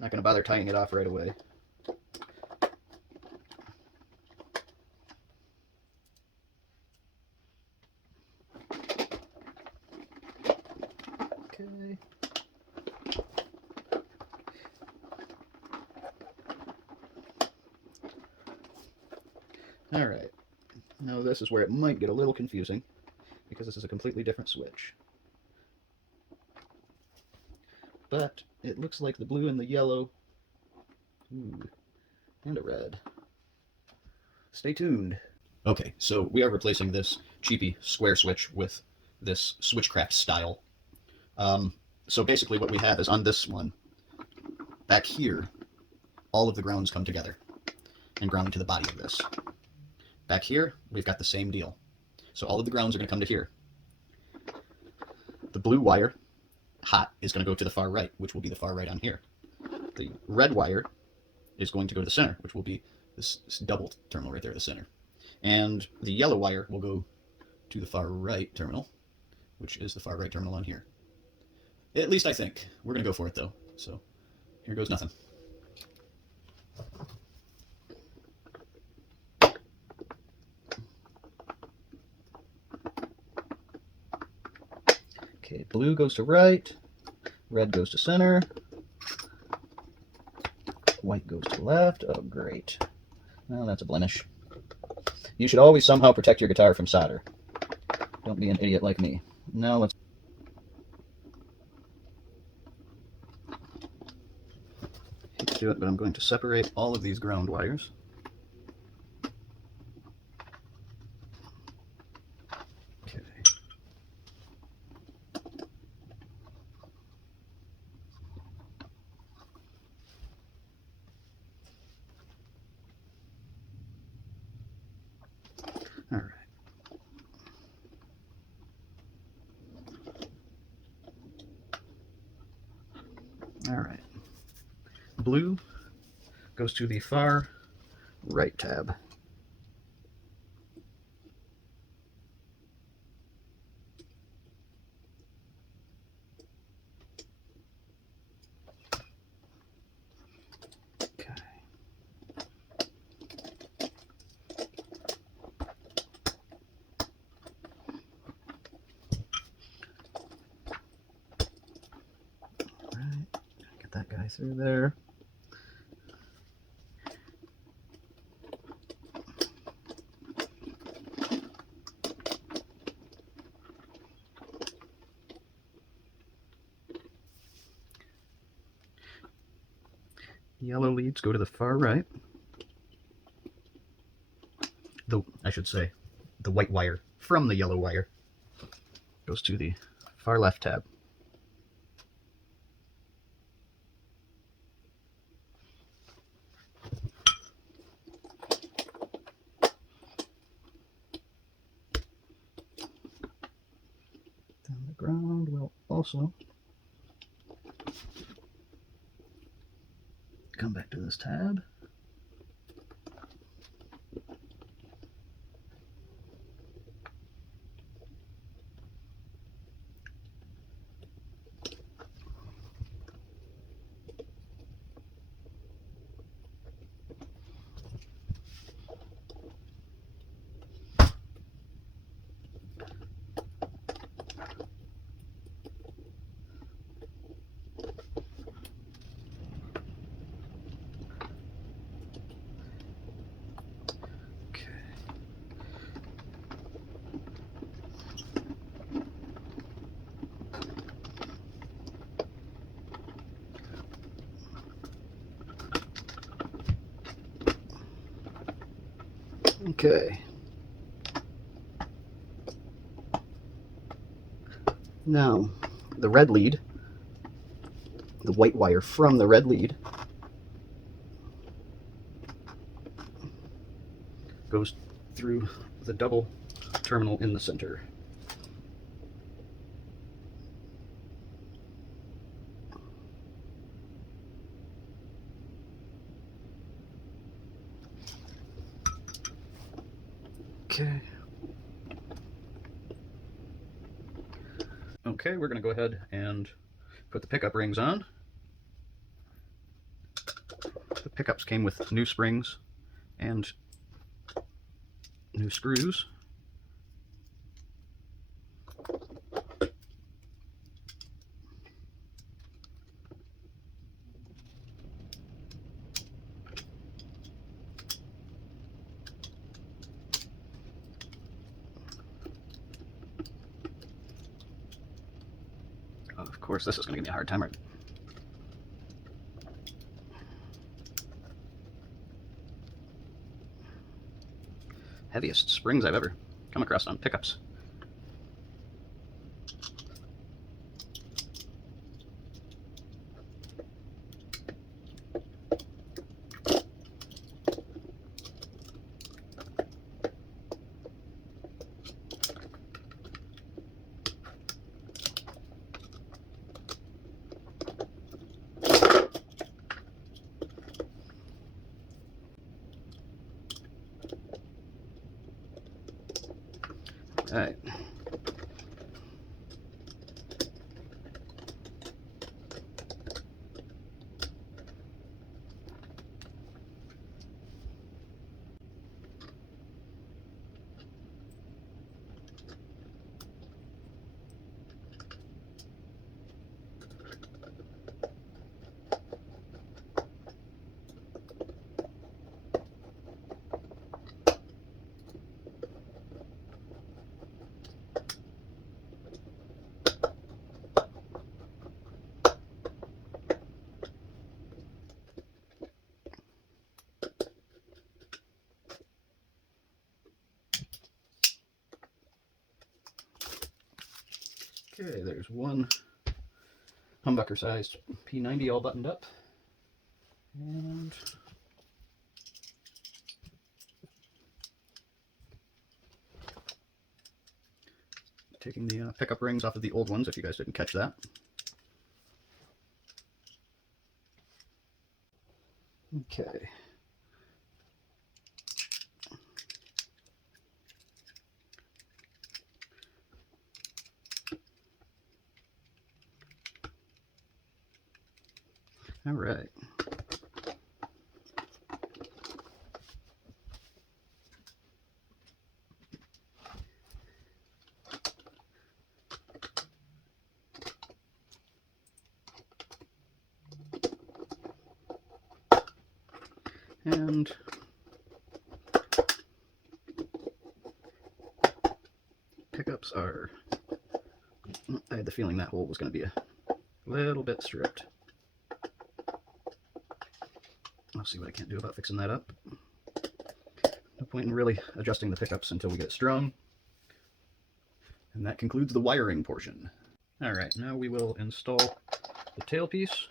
Not going to bother tying it off right away. Okay. All right. Now this is where it might get a little confusing because this is a completely different switch. But it looks like the blue and the yellow, and a red. Stay tuned. Okay, so we are replacing this cheapy square switch with this Switchcraft style. So basically what we have is on this one, back here, all of the grounds come together and ground to the body of this. Back here, we've got the same deal. So all of the grounds are going to come to here. The blue wire, hot, is going to go to the far right, which will be the far right on here. The red wire is going to go to the center, which will be this double terminal right there, the center. And the yellow wire will go to the far right terminal, which is the far right terminal on here. At least I think. We're going to go for it though. So here goes nothing. Okay, blue goes to right, red goes to center, white goes to left. Oh, great. Well, that's a blemish. You should always somehow protect your guitar from solder. Don't be an idiot like me. Now let's... I hate to do it, but I'm going to separate all of these ground wires. Okay. All right. All right. Blue goes to the far right tab. Okay. All right. Get that guy through there. Yellow leads go to the far right. I should say, the white wire from the yellow wire goes to the far left tab. Then the ground will also come back to this tab. Okay. Now, the red lead, the white wire from the red lead, goes through the double terminal in the center. Okay. Okay, we're going to go ahead and put the pickup rings on. The pickups came with new springs and new screws. Of course, this is going to give me a hard time. Right? Heaviest springs I've ever come across on pickups. All right. Okay, there's one humbucker-sized P90 all buttoned up. And taking the pickup rings off of the old ones, if you guys didn't catch that. Okay. All right. And pickups are, I had the feeling that hole was going to be a little bit stripped. I'll see what I can't do about fixing that up. No point in really adjusting the pickups until we get it strung. And that concludes the wiring portion. All right, now we will install the tailpiece.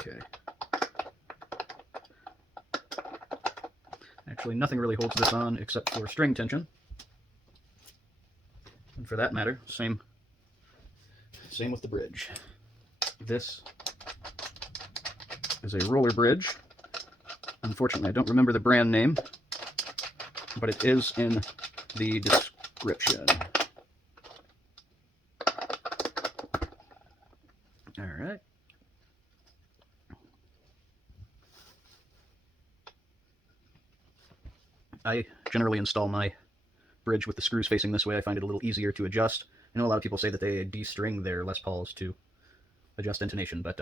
Okay. Actually, nothing really holds this on except for string tension. And for that matter, same with the bridge. This is a roller bridge. Unfortunately, I don't remember the brand name, but it is in the description. All right. I generally install my bridge with the screws facing this way. I find it a little easier to adjust. I know a lot of people say that they de-string their Les Pauls to adjust intonation, but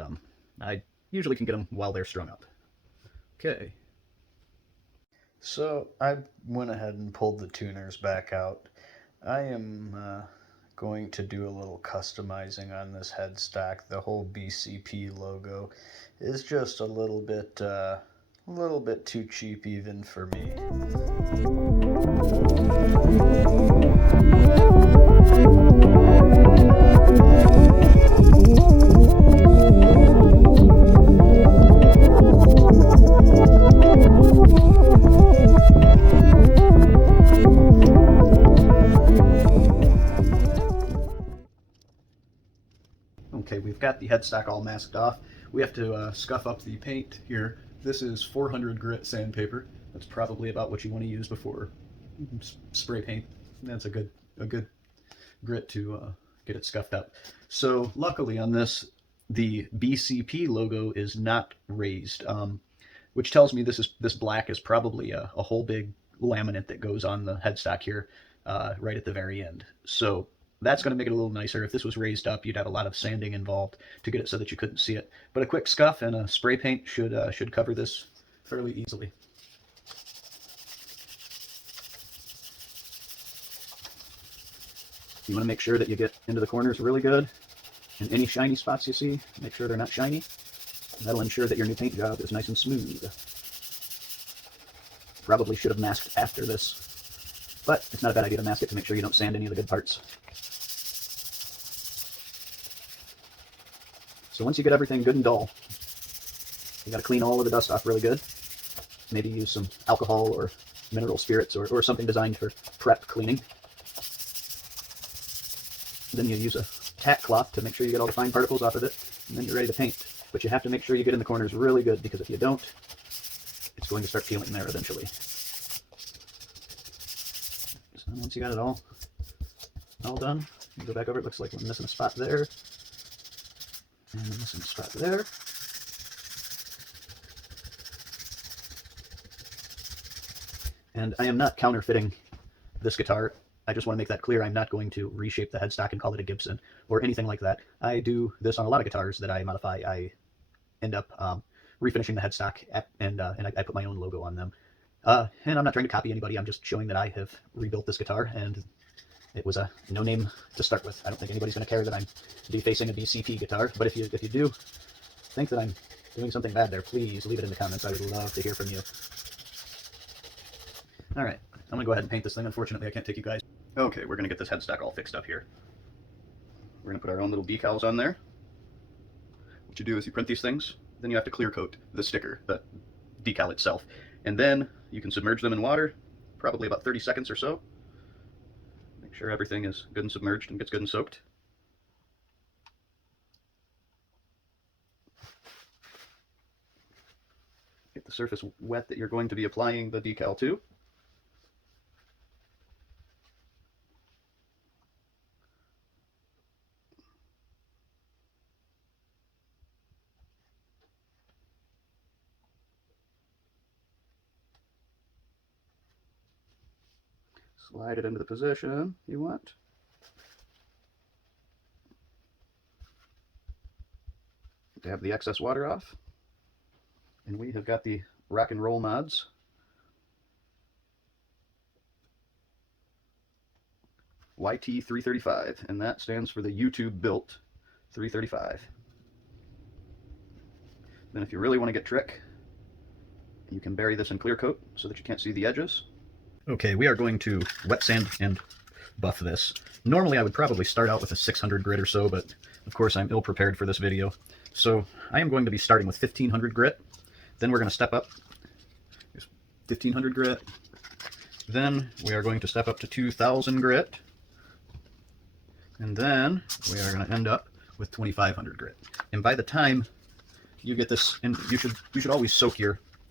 I usually can get them while they're strung up. Okay. So I went ahead and pulled the tuners back out. I am going to do a little customizing on this headstock. The whole BCP logo is just a little bit too cheap even for me. Okay, we've got the headstock all masked off. We have to scuff up the paint here. This is 400 grit sandpaper. That's probably about what you want to use before spray paint. That's a good grit to get it scuffed up. So luckily on this, the BCP logo is not raised, which tells me this black is probably a whole big laminate that goes on the headstock here, right at the very end. So that's going to make it a little nicer. If this was raised up, you'd have a lot of sanding involved to get it so that you couldn't see it. But a quick scuff and a spray paint should cover this fairly easily. You want to make sure that you get into the corners really good, and any shiny spots you see, make sure they're not shiny. That'll ensure that your new paint job is nice and smooth. Probably should have masked after this, but it's not a bad idea to mask it to make sure you don't sand any of the good parts. So once you get everything good and dull, you got to clean all of the dust off really good. Maybe use some alcohol or mineral spirits or something designed for prep cleaning. Then you use a tack cloth to make sure you get all the fine particles off of it, and then you're ready to paint. But you have to make sure you get in the corners really good, because if you don't, it's going to start peeling there eventually. So once you got it all done, you go back over. It looks like we're missing a spot there, and we're missing a spot there. And I am not counterfeiting this guitar. I just want to make that clear. I'm not going to reshape the headstock and call it a Gibson or anything like that. I do this on a lot of guitars that I modify. I end up refinishing the headstock and I put my own logo on them. And I'm not trying to copy anybody. I'm just showing that I have rebuilt this guitar, and it was a no name to start with. I don't think anybody's going to care that I'm defacing a BCP guitar, but if you do think that I'm doing something bad there, please leave it in the comments. I would love to hear from you. All right, I'm going to go ahead and paint this thing. Unfortunately, I can't take you guys. Okay, we're going to get this headstock all fixed up here. We're going to put our own little decals on there. What you do is you print these things, then you have to clear coat the sticker, the decal itself. And then you can submerge them in water, probably about 30 seconds or so. Make sure everything is good and submerged and gets good and soaked. Get the surface wet that you're going to be applying the decal to. Slide it into the position you want. To have the excess water off. And we have got the rock and roll mods. YT-335, and that stands for the YouTube built 335. Then if you really want to get trick, you can bury this in clear coat so that you can't see the edges. Okay, we are going to wet sand and buff this. Normally I would probably start out with a 600 grit or so, but of course I'm ill prepared for this video. So I am going to be starting with 1500 grit. Then we're going to step up. 1500 grit. Then we are going to step up to 2000 grit. And then we are going to end up with 2500 grit. And by the time you get this, and you should always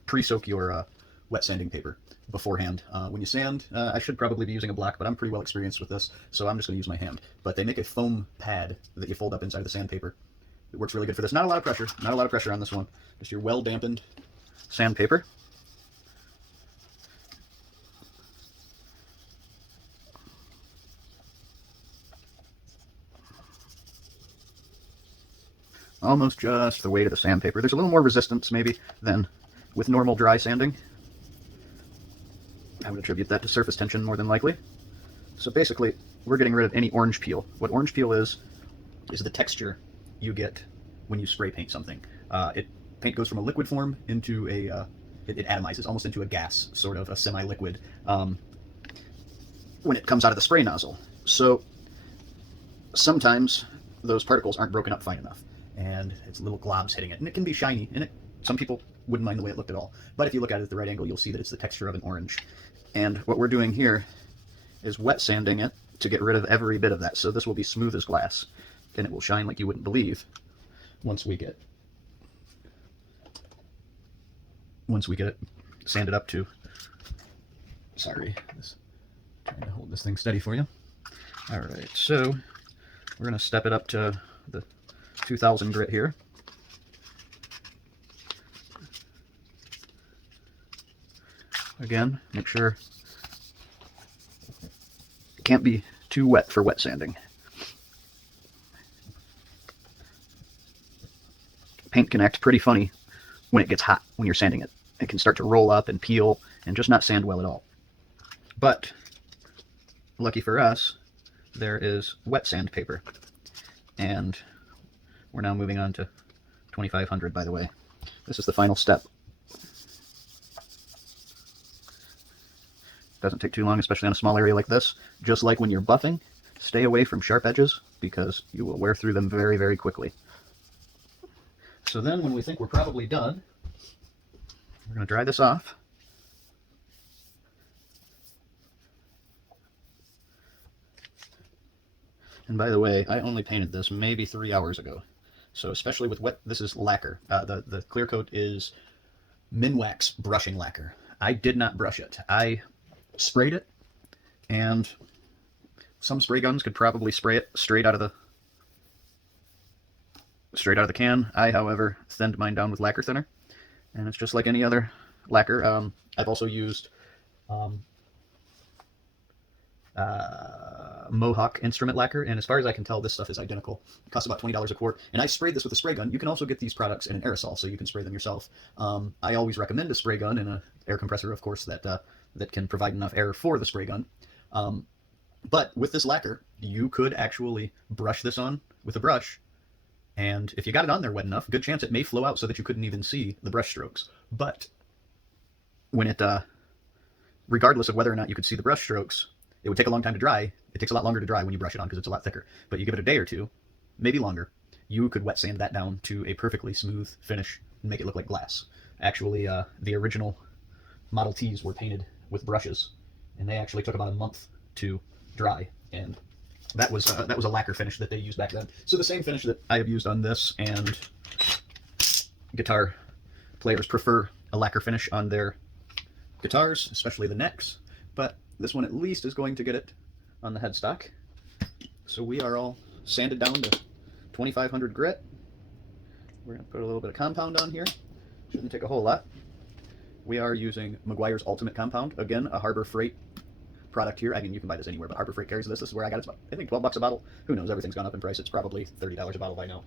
pre-soak your wet sanding paper beforehand. When you sand, I should probably be using a block, but I'm pretty well experienced with this, so I'm just going to use my hand. But they make a foam pad that you fold up inside the sandpaper. It works really good for this. Not a lot of pressure on this one. Just your well-dampened sandpaper. almost just the weight of the sandpaper. There's a little more resistance maybe than with normal dry sanding. I would attribute that to surface tension more than likely. So basically, we're getting rid of any orange peel. What orange peel is the texture you get when you spray paint something. Paint goes from a liquid form into it atomizes, almost into a gas, sort of a semi-liquid, when it comes out of the spray nozzle. So sometimes those particles aren't broken up fine enough, and it's little globs hitting it, and it can be shiny, and some people wouldn't mind the way it looked at all. But if you look at it at the right angle, you'll see that it's the texture of an orange. And what we're doing here is wet sanding it to get rid of every bit of that. So this will be smooth as glass, and it will shine like you wouldn't believe once we get it sanded up to, sorry, trying to hold this thing steady for you. All right, so we're going to step it up to the 2000 grit here. Again, make sure it can't be too wet for wet sanding. Paint can act pretty funny when it gets hot, when you're sanding it. It can start to roll up and peel and just not sand well at all. But lucky for us, there is wet sandpaper. And we're now moving on to 2500, by the way. This is the final step. Doesn't take too long, especially on a small area like this. Just like when you're buffing, stay away from sharp edges because you will wear through them very, very quickly. So then when we think we're probably done, we're going to dry this off. And by the way, I only painted this maybe 3 hours ago. So especially with wet, this is lacquer. The clear coat is Minwax brushing lacquer. I did not brush it. I sprayed it, and some spray guns could probably spray it straight out of the can. I, however, thinned mine down with lacquer thinner, and it's just like any other lacquer. I've also used Mohawk instrument lacquer, and as far as I can tell, this stuff is identical. It costs about $20 a quart, and I sprayed this with a spray gun. You can also get these products in an aerosol, so you can spray them yourself. I always recommend a spray gun and an air compressor, of course, that can provide enough air for the spray gun. But with this lacquer, you could actually brush this on with a brush, and if you got it on there wet enough, good chance it may flow out so that you couldn't even see the brush strokes. But when regardless of whether or not you could see the brush strokes, it would take a long time to dry. It takes a lot longer to dry when you brush it on because it's a lot thicker. But you give it a day or two, maybe longer, you could wet sand that down to a perfectly smooth finish and make it look like glass. Actually, the original Model Ts were painted with brushes, and they actually took about a month to dry. And that was a lacquer finish that they used back then. So the same finish that I have used on this, and guitar players prefer a lacquer finish on their guitars, especially the necks. But this one at least is going to get it on the headstock. So we are all sanded down to 2500 grit. We're going to put a little bit of compound on here. Shouldn't take a whole lot. We are using Meguiar's Ultimate Compound. Again, a Harbor Freight product here. I mean, you can buy this anywhere, but Harbor Freight carries this. This is where I got it. It's about, I think, 12 bucks a bottle. Who knows? Everything's gone up in price. It's probably $30 a bottle by now.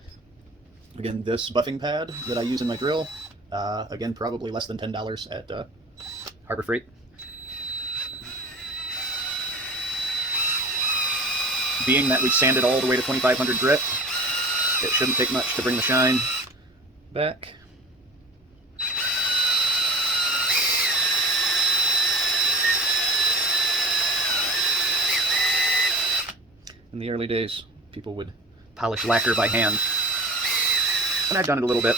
Again, this buffing pad that I use in my drill, again, probably less than $10 at Harbor Freight. Being that we sanded all the way to 2500 grit, it shouldn't take much to bring the shine back. In the early days, people would polish lacquer by hand. And I've done it a little bit,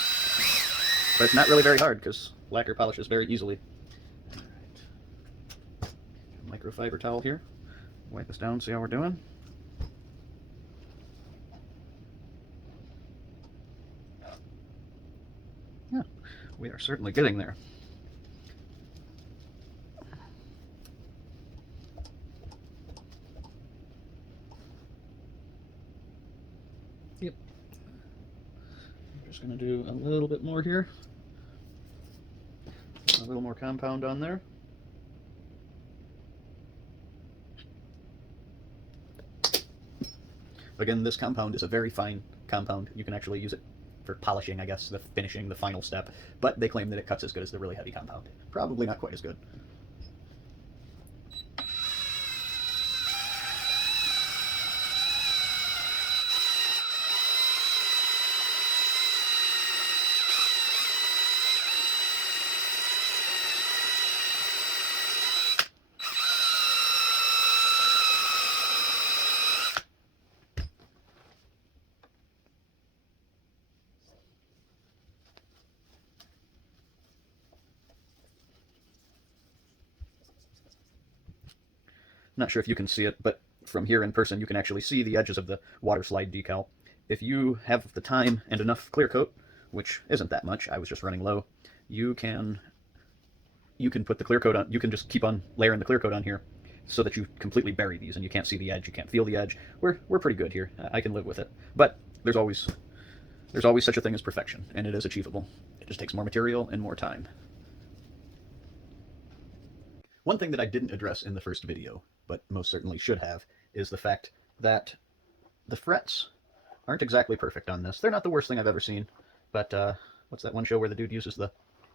but it's not really very hard because lacquer polishes very easily. All right. Microfiber towel here. Wipe this down, see how we're doing. Yeah, we are certainly getting there. Yep. I'm just going to do a little bit more here. A little more compound on there. Again, this compound is a very fine compound. You can actually use it for polishing, I guess, the finishing, the final step, but they claim that it cuts as good as the really heavy compound. Probably not quite as good. Not sure if you can see it, but from here in person you can actually see the edges of the water slide decal. If you have the time and enough clear coat, which isn't that much, I was just running low, you can put the clear coat on. You can just keep on layering the clear coat on here so that you completely bury these and you can't see the edge, you can't feel the edge. We're pretty good here. I can live with it. But there's always such a thing as perfection, and it is achievable. It just takes more material and more time. One thing that I didn't address in the first video, but most certainly should have, is the fact that the frets aren't exactly perfect on this. They're not the worst thing I've ever seen, but what's that one show where the dude uses the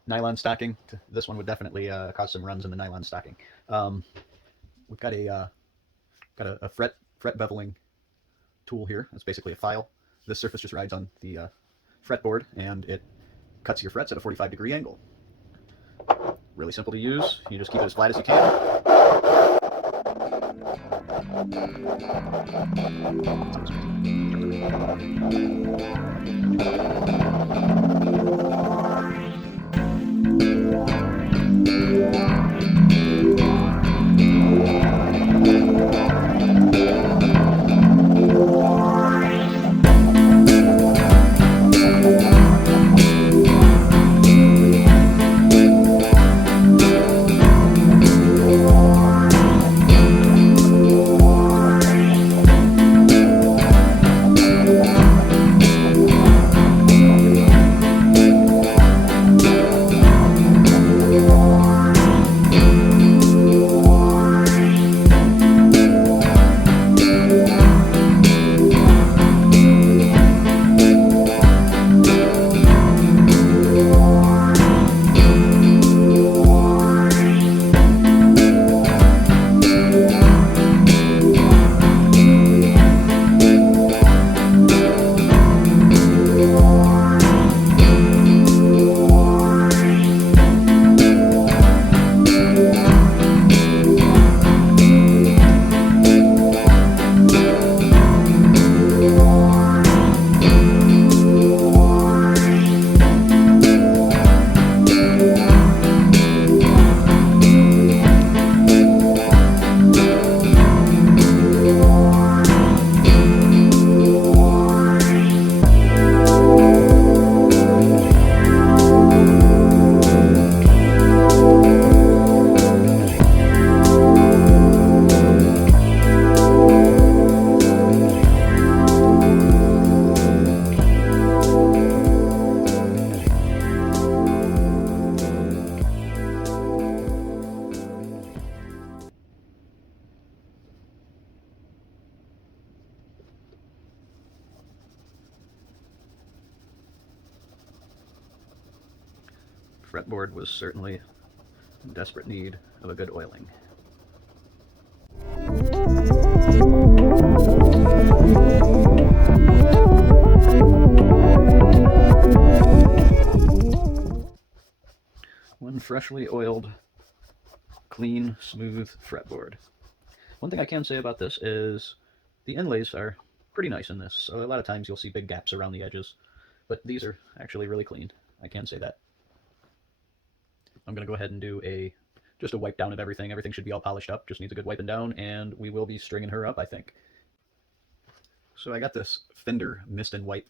nylon stocking? This one would definitely cause some runs in the nylon stocking. We've got a fret beveling tool here. It's basically a file. This surface just rides on the fretboard, and it cuts your frets at a 45-degree angle. Really simple to use. You just keep it as flat as you can. Fretboard was certainly in desperate need of a good oiling. One freshly oiled, clean, smooth fretboard. One thing I can say about this is the inlays are pretty nice in this. So a lot of times you'll see big gaps around the edges, but these are actually really clean. I can say that. I'm going to go ahead and do just a wipe down of everything. Everything should be all polished up, just needs a good wiping down, and we will be stringing her up, I think. So I got this Fender Mist and Wipe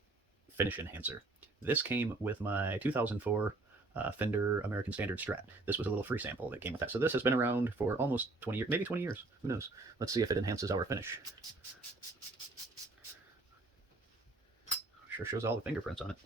Finish Enhancer. This came with my 2004 Fender American Standard Strat. This was a little free sample that came with that. So this has been around for almost 20 years, maybe 20 years, who knows. Let's see if it enhances our finish. Sure shows all the fingerprints on it.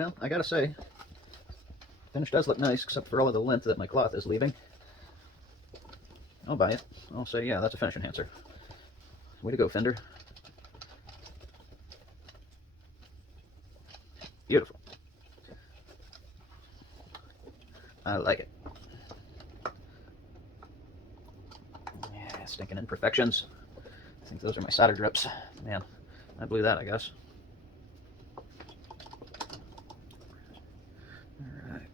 Well, I gotta say, finish does look nice, except for all of the length that my cloth is leaving. I'll buy it. I'll say, yeah, that's a finish enhancer. Way to go, Fender. Beautiful. I like it. Yeah, stinking imperfections. I think those are my solder drips. Man, I blew that, I guess. Alright.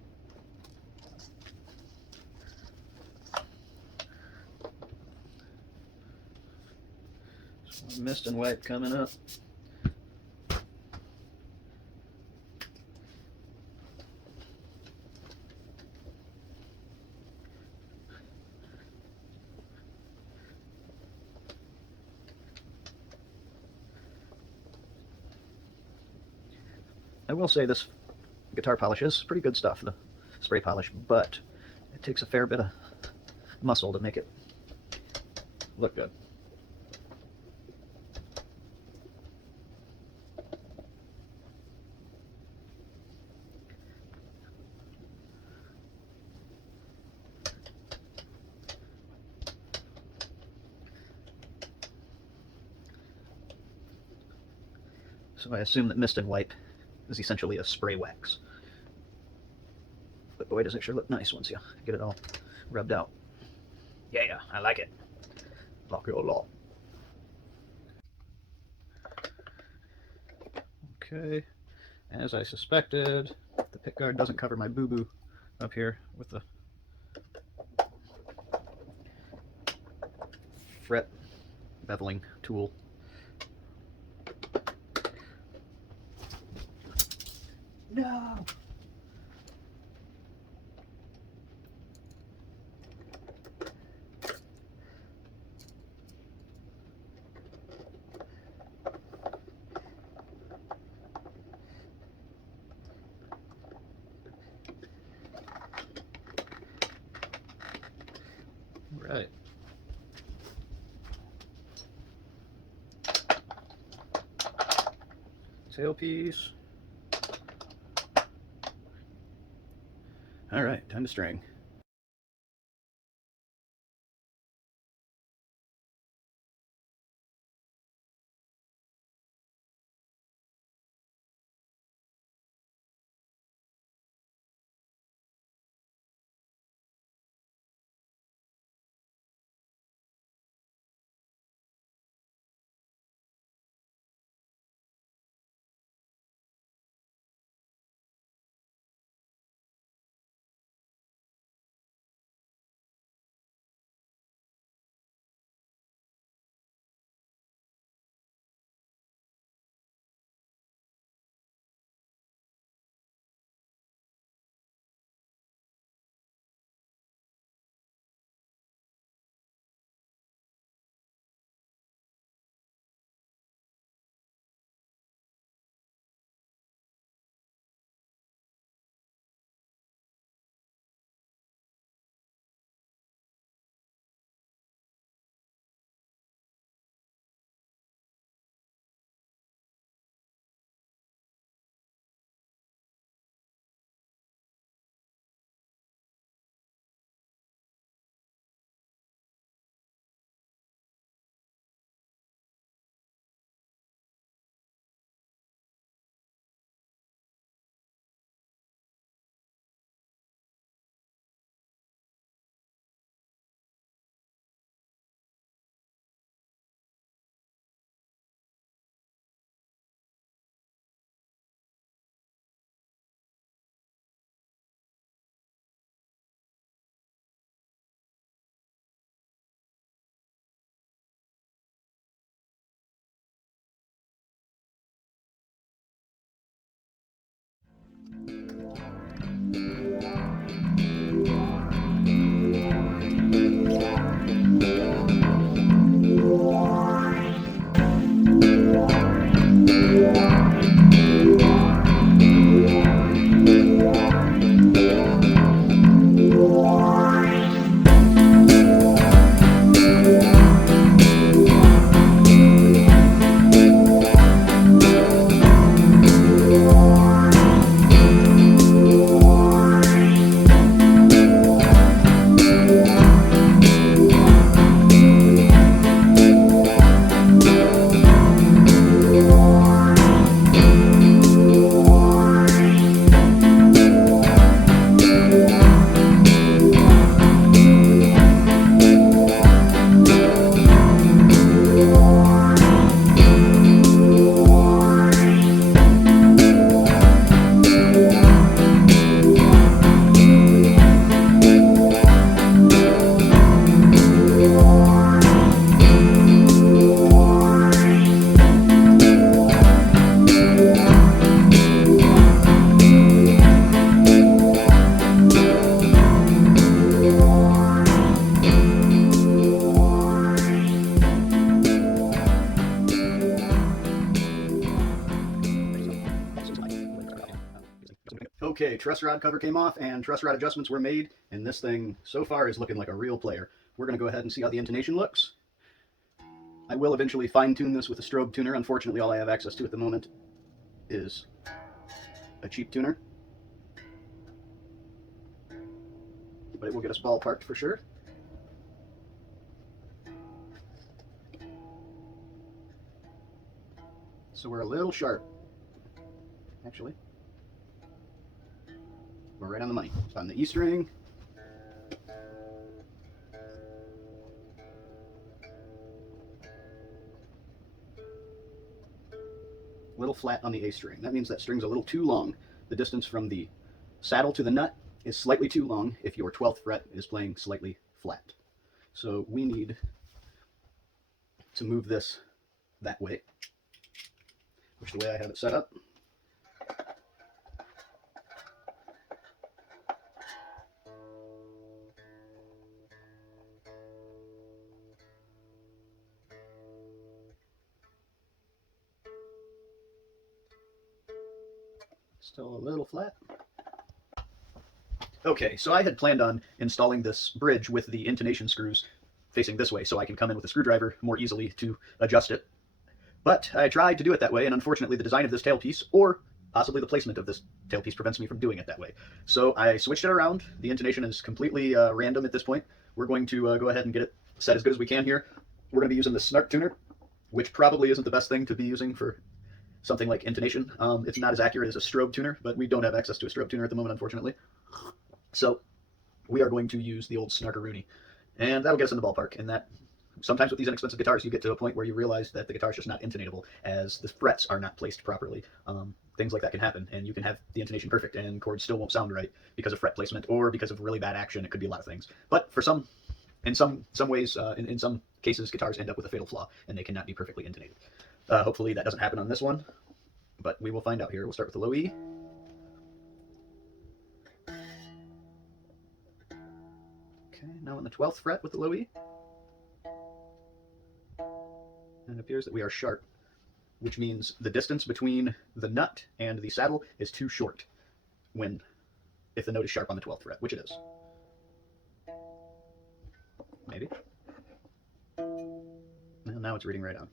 So mist and wipe coming up. I will say this guitar polish is pretty good stuff, the spray polish, but it takes a fair bit of muscle to make it look good. So I assume that mist and wipe is essentially a spray wax. But boy, does it sure look nice once you get it all rubbed out. Yeah, I like it. Like it a lot. Okay, as I suspected, the pick guard doesn't cover my boo-boo up here with the fret beveling tool. No! Right. Tailpiece. All right, time to string. Okay, truss rod cover came off and truss rod adjustments were made, and this thing so far is looking like a real player. We're going to go ahead and see how the intonation looks. I will eventually fine-tune this with a strobe tuner. Unfortunately, all I have access to at the moment is a cheap tuner. But it will get us ballparked for sure. So we're a little sharp, actually. We're right on the money. On the E string. A little flat on the A string. That means that string's a little too long. The distance from the saddle to the nut is slightly too long if your 12th fret is playing slightly flat. So we need to move this that way, which is the way I have it set up. Still a little flat. Okay, so I had planned on installing this bridge with the intonation screws facing this way so I can come in with a screwdriver more easily to adjust it. But I tried to do it that way, and unfortunately the design of this tailpiece, or possibly the placement of this tailpiece, prevents me from doing it that way. So I switched it around. The intonation is completely random at this point. We're going to go ahead and get it set as good as we can here. We're going to be using the snark tuner, which probably isn't the best thing to be using for something like intonation. It's not as accurate as a strobe tuner, but we don't have access to a strobe tuner at the moment, unfortunately. So we are going to use the old Snarkaroonie, and that'll get us in the ballpark. And that sometimes with these inexpensive guitars, you get to a point where you realize that the guitar is just not intonatable, as the frets are not placed properly. Things like that can happen, and you can have the intonation perfect, and chords still won't sound right because of fret placement or because of really bad action. It could be a lot of things. But for in some ways, in some cases, guitars end up with a fatal flaw, and they cannot be perfectly intonated. Hopefully that doesn't happen on this one, but we will find out here. We'll start with the low E. Okay, now on the 12th fret with the low E. And it appears that we are sharp, which means the distance between the nut and the saddle is too short if the note is sharp on the 12th fret, which it is. Maybe. Well, now it's reading right on.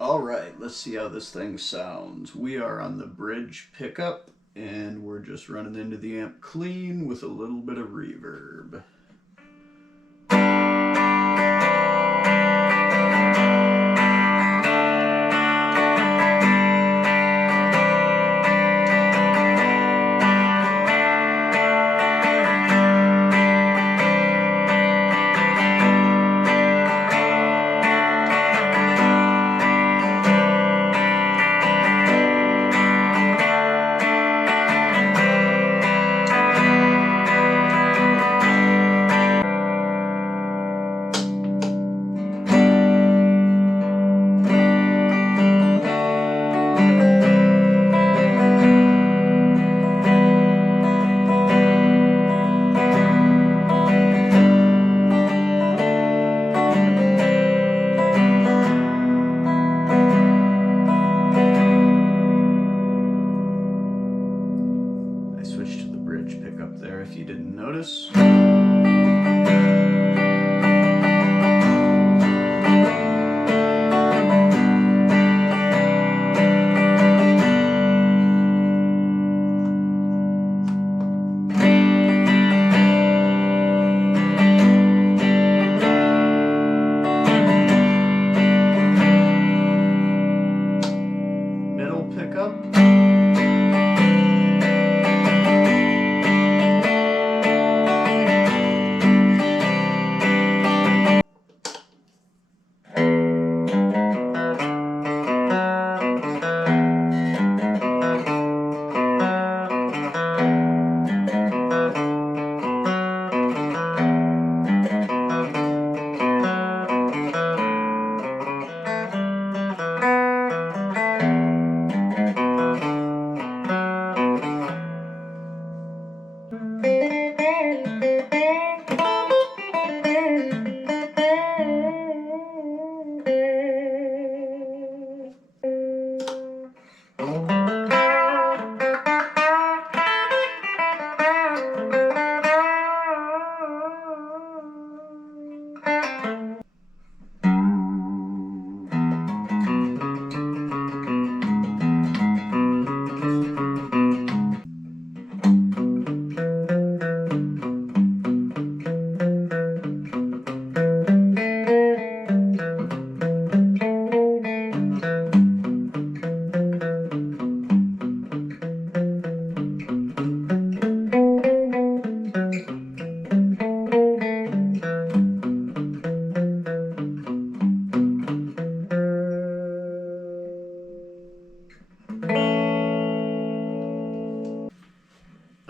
All right, let's see how this thing sounds. We are on the bridge pickup, and we're just running into the amp clean with a little bit of reverb. I switched to the bridge pickup there if you didn't notice.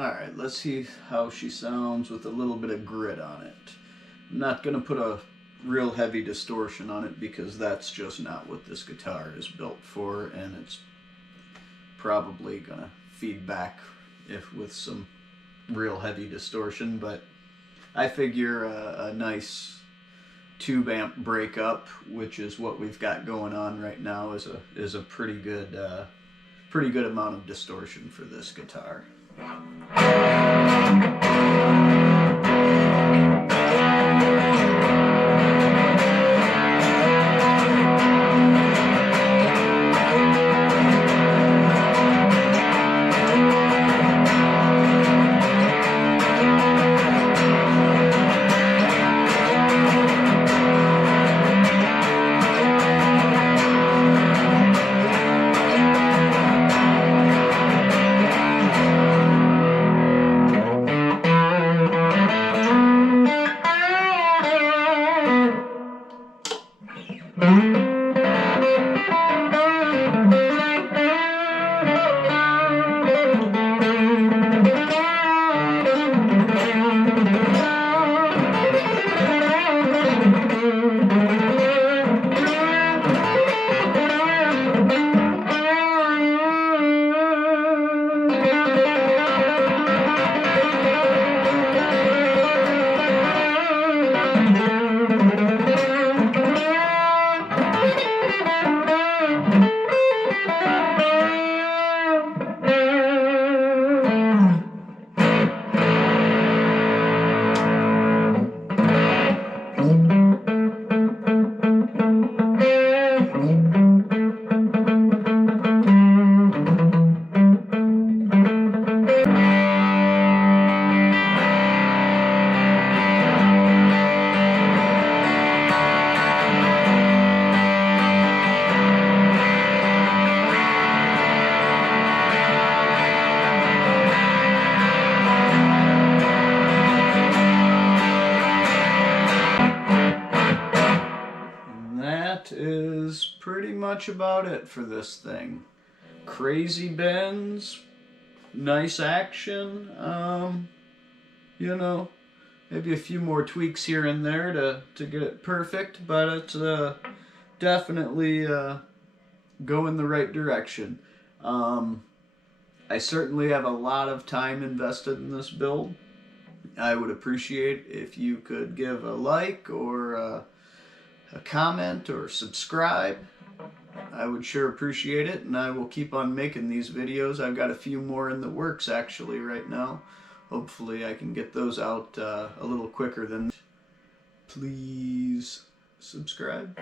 Alright, let's see how she sounds with a little bit of grit on it. I'm not going to put a real heavy distortion on it because that's just not what this guitar is built for, and it's probably going to feed back with some real heavy distortion, but I figure a nice tube amp breakup, which is what we've got going on right now, is a pretty good amount of distortion for this guitar. Is pretty much about it for this thing. Crazy bends, nice action, you know, maybe a few more tweaks here and there to get it perfect, but it's definitely go in the right direction. I certainly have a lot of time invested in this build. I would appreciate if you could give a like or a comment or subscribe. I would sure appreciate it, and I will keep on making these videos. I've got a few more in the works actually right now. Hopefully I can get those out a little quicker than. Please subscribe.